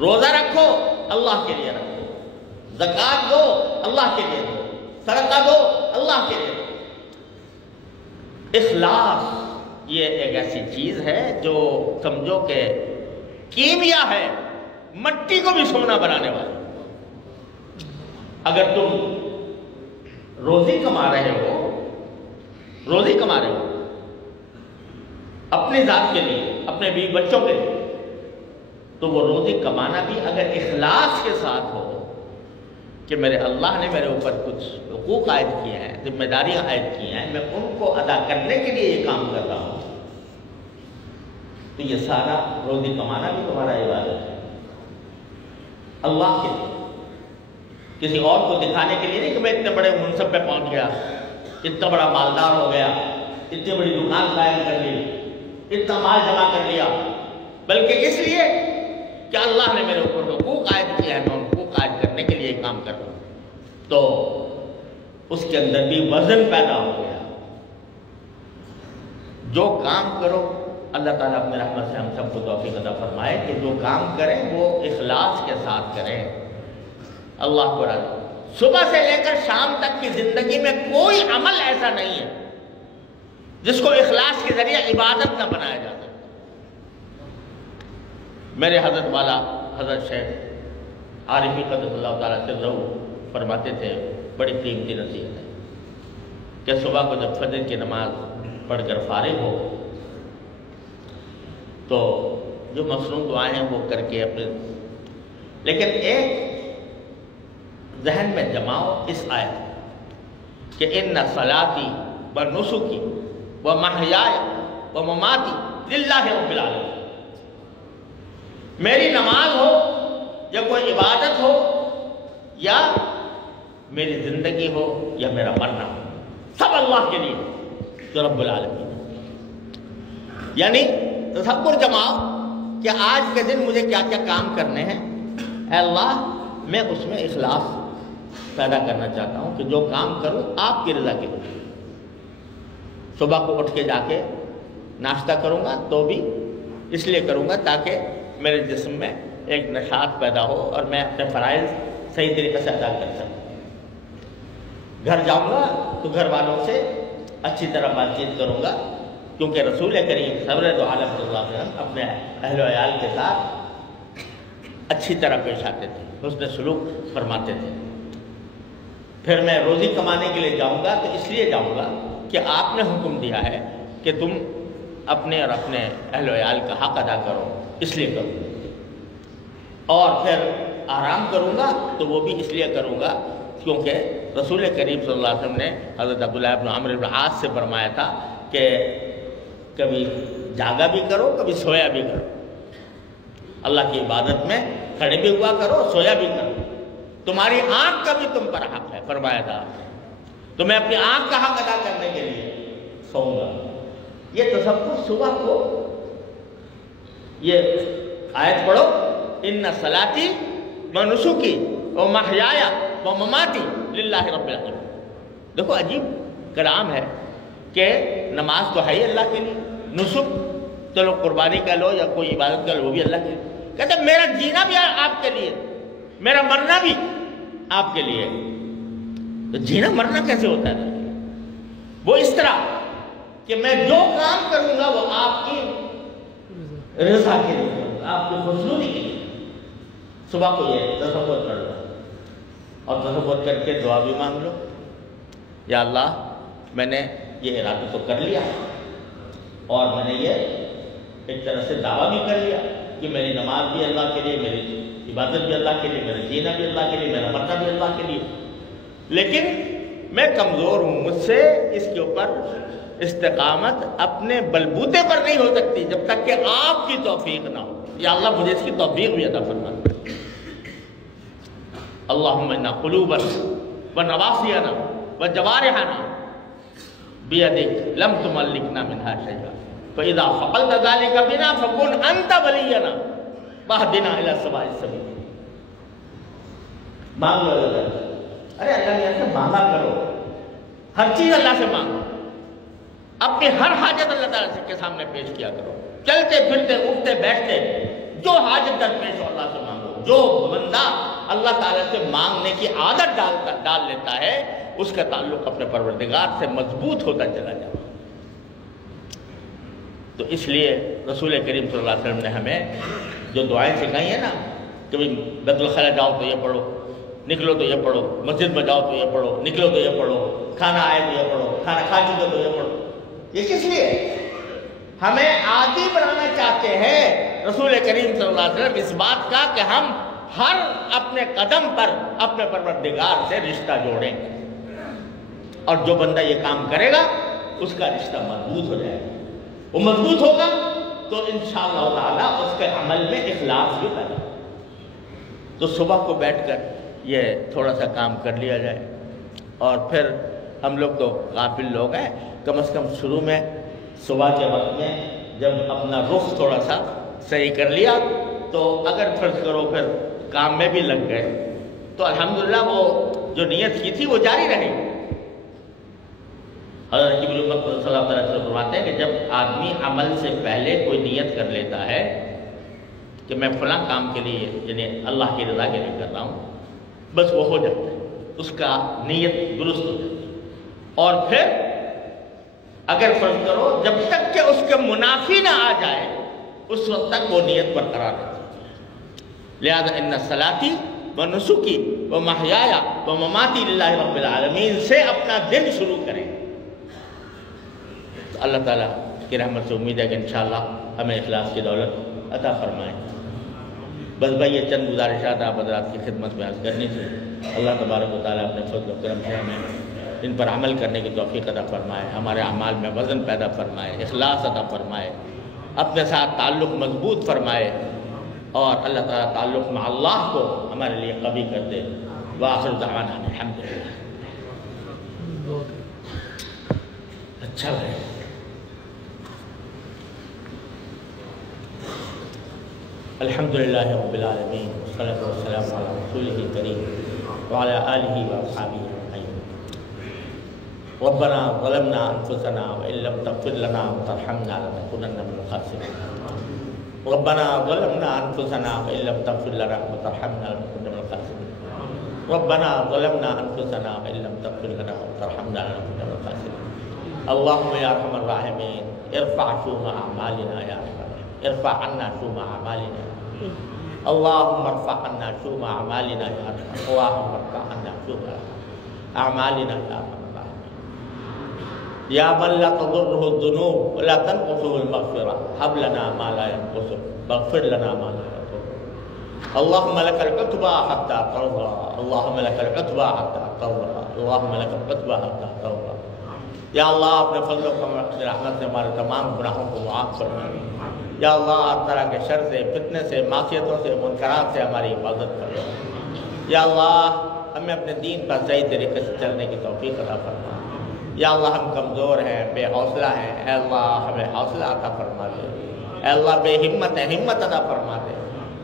روزہ رکھو اللہ کے لیے رکھو، زکوٰۃ دو اللہ کے لیے دو، صدقہ دو اللہ کے لیے دو۔ اخلاص یہ ایک ایسی چیز ہے جو سمجھو کہ کیمیا ہے، مٹی کو بھی سونا بنانے والی۔ اگر تم روزی کما رہے ہو اپنی ذات کے لیے، اپنے بیوی بچوں کے لیے، تو وہ روزی کمانا بھی اگر اخلاص کے ساتھ ہو کہ میرے اللہ نے میرے اوپر کچھ حقوق عائد کیے ہیں، ذمہ داریاں عائد کی ہیں، میں ان کو ادا کرنے کے لیے یہ کام کر رہا ہوں، تو یہ سارا روزی کمانا بھی تمہارا عبادت ہے، اللہ کے لیے، کسی اور کو دکھانے کے لیے نہیں کہ میں اتنے بڑے منصب پہ پہنچ گیا، اتنا بڑا مالدار ہو گیا، اتنی بڑی دکان قائم کر لی، اتنا مال جمع کر لیا، بلکہ اس لیے کہ اللہ نے میرے اوپر حقوق عائد کیا ہے، میں ان حقوق عائد کرنے کے لیے کام کر رہا ہوں، تو اس کے اندر بھی وزن پیدا ہو گیا۔ جو کام کرو اللہ تعالیٰ اپنے رحمت سے ہم سب کو توفیق عطا فرمائے کہ جو کام کریں وہ اخلاص کے ساتھ کریں، اللہ کو راضی۔ صبح سے لے کر شام تک کی زندگی میں کوئی عمل ایسا نہیں ہے جس کو اخلاص کے ذریعے عبادت نہ بنایا جا سکتا۔ میرے حضرت والا حضرت شیخ عارفی قدس اللہ تعالیٰ سے فرماتے تھے، بڑی قیمتی نصیحت ہے کہ صبح کو جب فجر کی نماز پڑھ کر فارغ ہو تو جو مصنون دعائیں ہیں وہ کر کے اپنے، لیکن ایک ذہن میں جماؤ اس آیت کہ ان صلاتی و نسکی و محیای و مماتی للہ رب العالمین، میری نماز ہو یا کوئی عبادت ہو یا میری زندگی ہو یا میرا مرنا ہو، سب اللہ کے لیے جو رب العالمین ہے۔ یعنی تصور جماؤ کہ آج کے دن مجھے کیا کیا کام کرنے ہیں، اے اللہ میں اس میں اخلاص پیدا کرنا چاہتا ہوں کہ جو کام کروں آپ کی رضا کے لیے۔ صبح کو اٹھ کے جا کے ناشتہ کروں گا تو بھی اس لیے کروں گا تاکہ میرے جسم میں ایک نشاط پیدا ہو اور میں اپنے فرائض صحیح طریقے سے ادا کر سکوں۔ گھر جاؤں گا تو گھر والوں سے اچھی طرح بات چیت کروں گا، کیونکہ رسول کریم صلی اللہ علیہ وسلم اپنے اہل و عیال کے ساتھ اچھی طرح پیش آتے تھے، حسن سلوک فرماتے تھے۔ پھر میں روزی کمانے کے لیے جاؤں گا تو اس لیے جاؤں گا کہ آپ نے حکم دیا ہے کہ تم اپنے اور اپنے اہل و عیال کا حق ادا کرو، اس لیے کروں۔ اور پھر آرام کروں گا تو وہ بھی اس لیے کروں گا کیونکہ رسول کریم صلی اللہ علیہ وسلم نے حضرت عبداللہ بن عمرو بن عاص سے فرمایا تھا کہ کبھی جاگا بھی کرو کبھی سویا بھی کرو، اللہ کی عبادت میں کھڑے بھی ہوا کرو سویا بھی کرو، تمہاری آنکھ کا بھی تم پر حق ہے، فرمایا تھا آپ نے، تو میں اپنی آنکھ کا حق ادا کرنے کے لیے سوؤں گا۔ یہ تصور صبح کو یہ آیت پڑھو، ان صلاتی و نسکی و محیایا و مماتی للہ رب العالمین۔ دیکھو عجیب کلام ہے کہ نماز تو ہے ہی اللہ کے لیے، نسک چلو قربانی کا لو یا کوئی عبادت کا لو وہ بھی اللہ کے لیے، کہتے میرا جینا بھی آپ کے لیے، میرا مرنا بھی آپ کے لیے۔ تو جینا مرنا کیسے ہوتا ہے؟ وہ اس طرح کہ میں جو کام کروں گا وہ آپ کی رضا کے لیے، آپ کی خوشنودی کے لیے۔ صبح کو یہ تصور کر لو اور تصور کر کے دعا بھی مانگ لو، یا اللہ میں نے یہ ارادہ تو کر لیا اور میں نے یہ ایک طرح سے دعویٰ بھی کر لیا کہ میری نماز بھی اللہ کے لیے، میری عبادت بھی اللہ کے لیے، میرا جینا بھی اللہ کے لیے، میرا مرنا بھی اللہ کے لیے، لیکن میں کمزور ہوں، مجھ سے اس کے اوپر استقامت اپنے بلبوتے پر نہیں ہو سکتی جب تک کہ آپ کی توفیق نہ ہو۔ یا اللہ مجھے اس کی توفیق بھی عطا فرما۔ اللہم انا قلوبنا و نواصینا و جوارحنا بیدک لم تملکنا منها شیئا فاذا فعلت ذلك بنا فكن انت ولینا واہدنا الی سواء السبیل۔ مانگ لو اللہ، ارے اللہ نے ایسے مانگا کرو، ہر چیز اللہ سے مانگو، اپنی ہر حاجت اللہ تعالیٰ کے سامنے پیش کیا کرو، چلتے پھرتے اٹھتے بیٹھتے جو حاجت در پیش ہو اللہ سے مانگو۔ جو بندہ اللہ تعالیٰ سے مانگنے کی عادت ڈال لیتا ہے اس کا تعلق اپنے پروردگار سے مضبوط ہوتا چلا جاتا۔ تو اس لیے رسول کریم صلی اللہ علیہ وسلم نے ہمیں جو دعائیں سکھائی ہیں نا کہ بیت الخلا جاؤ تو یہ پڑھو، نکلو تو یہ پڑھو، مسجد میں جاؤ تو یہ پڑھو، نکلو تو یہ پڑھو، کھانا آئے تو یہ پڑھو، کھانا کھا چکے تو یہ پڑھو، یہ کس لیے؟ ہمیں عادی بنانا چاہتے ہیں رسول کریم صلی اللہ علیہ وسلم اس بات کا کہ ہم ہر اپنے قدم پر اپنے پروردگار سے رشتہ جوڑیں، اور جو بندہ یہ کام کرے گا اس کا رشتہ مضبوط ہو جائے گا۔ وہ مضبوط ہوگا تو انشاءاللہ تعالیٰ اس کے عمل میں اخلاص بھی پیدا ہوگا۔ تو صبح کو بیٹھ کر یہ تھوڑا سا کام کر لیا جائے، اور پھر ہم لوگ تو غافل لوگ ہیں، کم از کم شروع میں صبح کے وقت میں جب اپنا رخ تھوڑا سا صحیح کر لیا تو اگر فرض کرو پھر کام میں بھی لگ گئے تو الحمدللہ وہ جو نیت کی تھی وہ جاری رہے گی۔ حضرت جبریل امت صلی اللہ علیہ وسلم فرماتے ہیں کہ جب آدمی عمل سے پہلے کوئی نیت کر لیتا ہے کہ میں فلاں کام کے لیے یعنی اللہ کی رضا کے لیے کر رہا ہوں، بس وہ ہو جاتا ہے، اس کا نیت درست ہو جاتی ہے۔ اور پھر اگر فرض کرو جب تک کہ اس کے منافی نہ آ جائے اس وقت تک وہ نیت برقرار رہتی ہے۔ لہذا ان صلاتی و نسکی و محیایا و مماتی للہ رب العالمین سے اپنا دن شروع کریں۔ تو اللہ تعالیٰ کی رحمت سے امید ہے کہ انشاءاللہ ہمیں اخلاص کی دولت عطا فرمائیں۔ بس بھائی یہ چند گزارشات آپ حضرات کی خدمت میں عرض کرنی تھی۔ اللہ تبارک و تعالیٰ اپنے فضل و کرم سے ہمیں ان پر عمل کرنے کی توفیق عطا فرمائے، ہمارے اعمال میں وزن پیدا فرمائے، اخلاص عطا فرمائے، اپنے ساتھ تعلق مضبوط فرمائے، اور اللہ تعالیٰ تعلق مع اللہ کو ہمارے لیے قوی کر دے۔ وآخر دعوانا الحمدللہ۔ اچھا ہے الحمدللہ رب العالمین، والصلاة والسلام علی رسولہ الکریم وعلی آلہ واصحابہ اجمعین۔ ربنا ظلمنا انفسنا وان لم تغفر لنا وترحمنا لنکونن من الخاسرین۔ ربنا ظلمنا انفسنا وان لم تغفر لنا وترحمنا لنکونن من الخاسرین۔ ربنا ظلمنا انفسنا وان لم تغفر لنا وترحمنا لنکونن من الخاسرین۔ اللهم یا ارحم الراحمین ارفع شؤم اعمالنا یا ارحم الراحمین، ارفع عنا شؤم اعمالنا، اللهم ارفع عنا شؤم اعمالنا یا ارحم، اللهم ارفع عنا شؤم اعمالنا یا ارحم الراحمین۔ یا من لا تضره الذنوب ولا تنقصه المغفرة، هب لنا ما لا ينقصه واغفر لنا ما لا يضر۔ اللهم لك العتبى حتى ترضى، اللهم لك العتبى حتى ترضى، اللهم لك العتبى حتى ترضى۔ یا اللہ اپنے فضل و رحمت سے ہمارے تمام گناہوں کو معاف فرما۔ یا اللہ ہر طرح کے شر سے، فتنے سے، معصیتوں سے، منکرات سے ہماری حفاظت فرما۔ یا اللہ ہمیں اپنے دین پر صحیح طریقے سے چلنے کی توفیق عطا فرما۔ یا اللہ ہم کمزور ہیں، بے حوصلہ ہیں، اے اللہ ہمیں حوصلہ عطا فرما دے۔ اے اللہ بے ہمت ہیں، ہمت عطا فرما دے۔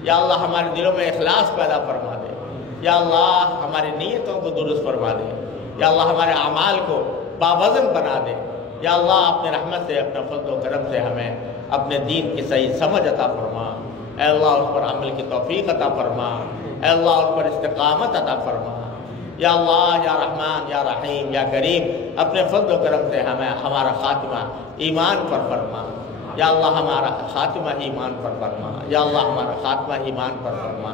یا اللہ ہمارے دلوں میں اخلاص پیدا فرما دے۔ یا اللہ ہماری نیتوں کو درست فرما دے۔ یا اللہ ہمارے اعمال کو باوزن بنا دے۔ یا اللہ اپنے رحمت سے، اپنے فضل و کرم سے ہمیں اپنے دین کی صحیح سمجھ عطا فرما۔ اے اللہ اس پر عمل کی توفیق عطا فرما۔ اے اللہ اس پر استقامت عطا فرما۔ یا اللہ یا رحمان یا رحیم یا کریم اپنے فضل و کرم سے ہمیں ہمارا خاتمہ ایمان پر فرما۔ یا اللہ ہمارا خاتمہ ایمان پر فرما۔ یا اللہ ہمارا خاتمہ ایمان پر فرما۔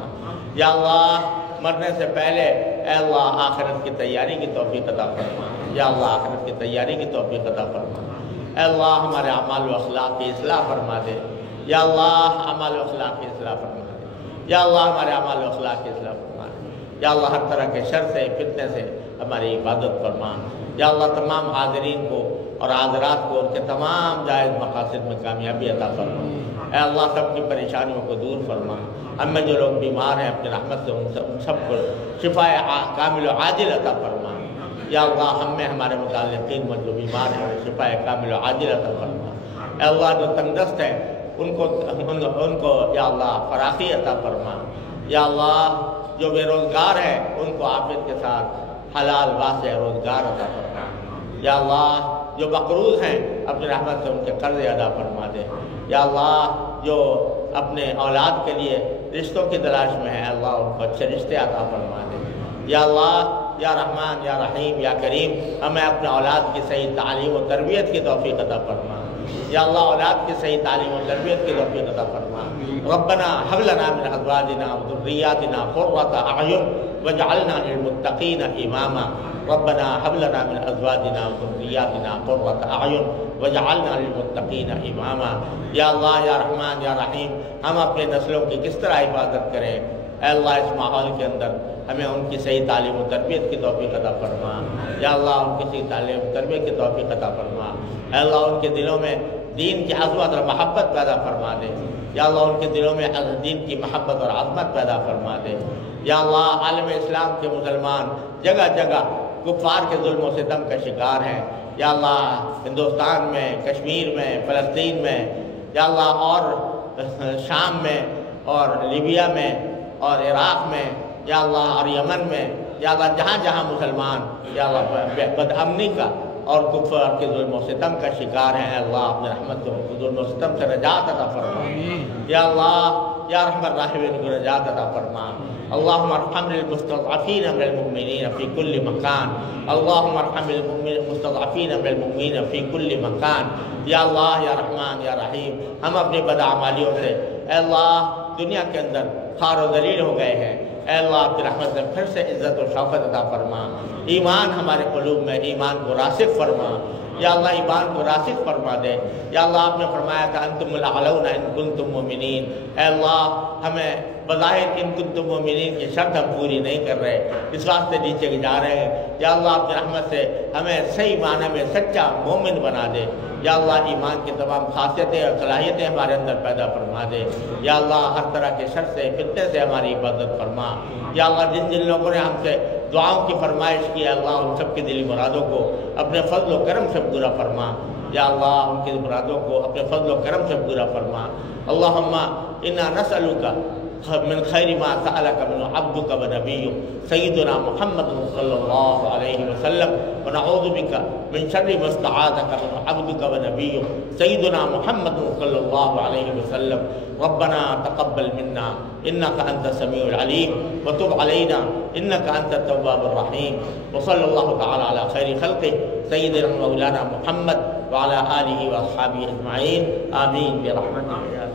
یا اللہ مرنے سے پہلے اے اللہ آخرت کی تیاری کی توفیق عطا فرما۔ یا اللہ آخرت کی تیاری کی توفیق عطا فرما۔ اے اللہ ہمارے اعمال و اخلاق کی اصلاح فرما دے۔ یا اللہ اعمال و اخلاق کی اصلاح فرما دے۔ یا اللہ ہمارے اعمال و اخلاق کی اصلاح فرما دے۔ یا اللہ ہر طرح کے شر سے، فتنے سے ہماری عبادت فرما۔ یا اللہ تمام حاضرین کو اور حاضرات کو ان کے تمام جائز مقاصد میں کامیابی عطا فرما۔ اے اللہ سب کی پریشانیوں کو دور فرما۔ ہم میں جو لوگ بیمار ہیں اپنے رحمت سے ان سب کو شفائے کامل و عاجل عطا فرما۔ یا اللہ ہم میں ہمارے متعلقین میں جو بیمار ہیں انہیں شفائے کامل و عاجل عطا فرما۔ اے اللہ جو تندرست ہیں ان کو یا اللہ فراخی عطا فرما۔ یا اللہ جو بے روزگار ہیں ان کو عافیت کے ساتھ حلال واسع روزگار عطا فرما۔ یا اللہ جو مقروض ہیں اپنی رحمت سے ان کے قرض ادا فرما دے۔ یا اللہ جو اپنے اولاد کے لیے رشتوں کی تلاش میں ہے اللہ ان کو اچھے رشتے عطا فرما دے۔ یا اللہ یا رحمان یا رحیم یا کریم ہمیں اپنے اولاد کی صحیح تعلیم و تربیت کی توفیق عطا فرما۔ یا اللہ اولاد کی صحیح تعلیم و تربیت کی توفیق عطا فرما۔ ربنا هب لنا من ازواجنا وذرياتنا قرة اعين واجعلنا للمتقين اماما۔ ربنا هب لنا من ازواجنا وذرياتنا قرة اعين واجعلنا للمتقين اماما۔ یا اللہ یا رحمان یا رحیم ہم اپنے نسلوں کی کس طرح حفاظت کریں، اے اللہ اس ماحول کے اندر ہمیں ان کی صحیح تعلیم و تربیت کی توفیق عطا فرما، یا اللہ ان کی صحیح تعلیم و تربیت کی توفیق عطا فرما، اے اللہ ان کے دلوں میں دین کی عظمت اور محبت پیدا فرما دے، یا اللہ ان کے دلوں میں دین کی محبت اور عظمت پیدا فرما دے، یا اللہ عالم اسلام کے مسلمان جگہ جگہ کفار کے ظلم و ستم کا شکار ہیں، یا اللہ ہندوستان میں، کشمیر میں، فلسطین میں، یا اللہ اور شام میں اور لیبیا میں اور عراق میں، یا اللہ اور یمن میں، یا اللہ جہاں جہاں مسلمان یا اللہ بد امنی کا اور کفر کے ظلم و ستم کا شکار ہیں، اللہ اپنے رحمت کو ظلم و ستم سے نجات عطا فرما، یا اللہ یا رحم الراحمین کو نجات عطا فرما، اللہم ارحم للمستضعفین من المؤمنین فی کل مکان، اللہم ارحم للمستضعفین من المؤمنین فی کل مکان، یا اللہ یا رحمان یا رحیم، ہم اپنی بدعمالیوں سے اے اللہ دنیا کے اندر خوار و ذلیل ہو گئے ہیں، اے اللہ اپنی رحمت سے پھر سے عزت و شوکت عطا فرما، ایمان ہمارے قلوب میں ایمان کو راسخ فرما، یا اللہ ایمان کو راسخ فرما دے، یا اللہ آپ نے فرمایا تھا انتم الاعلون ان کنتم مؤمنین، اے اللہ ہمیں بظاہر ان کنتم مؤمنین کی شرط ہم پوری نہیں کر رہے، اس واسطے نیچے جا رہے ہیں، یا اللہ اپنی رحمت سے ہمیں صحیح معنی میں سچا مومن بنا دے، یا اللہ ایمان کی تمام خاصیتیں اور صلاحیتیں ہمارے اندر پیدا فرما دے، یا اللہ ہر طرح کے شر سے فتنے سے ہماری حفاظت فرما، یا اللہ جن جن لوگوں نے ہم سے دعاؤں کی فرمائش کی ہے اللہ ان سب کی دلی مرادوں کو اپنے فضل و کرم سے پورا فرما، یا اللہ ان کی مرادوں کو اپنے فضل و کرم سے پورا فرما، اللہم انا نسألک من خیر ما سألک من عبدک و نبیک سیدنا محمد صلی اللہ علیہ وسلم ونعوذ بک من شر ما استعاذک من عبدک و نبیک سیدنا محمد صلی اللہ علیہ وسلم، ربنا تقبل منا انک انت السمیع العلیم وتب علینا انک انت التواب الرحیم، وصلی اللہ تعالی علی خیر خلقہ سیدنا مولانا محمد وعلی آلہ واصحابہ اجمعین، آمین برحمتک یا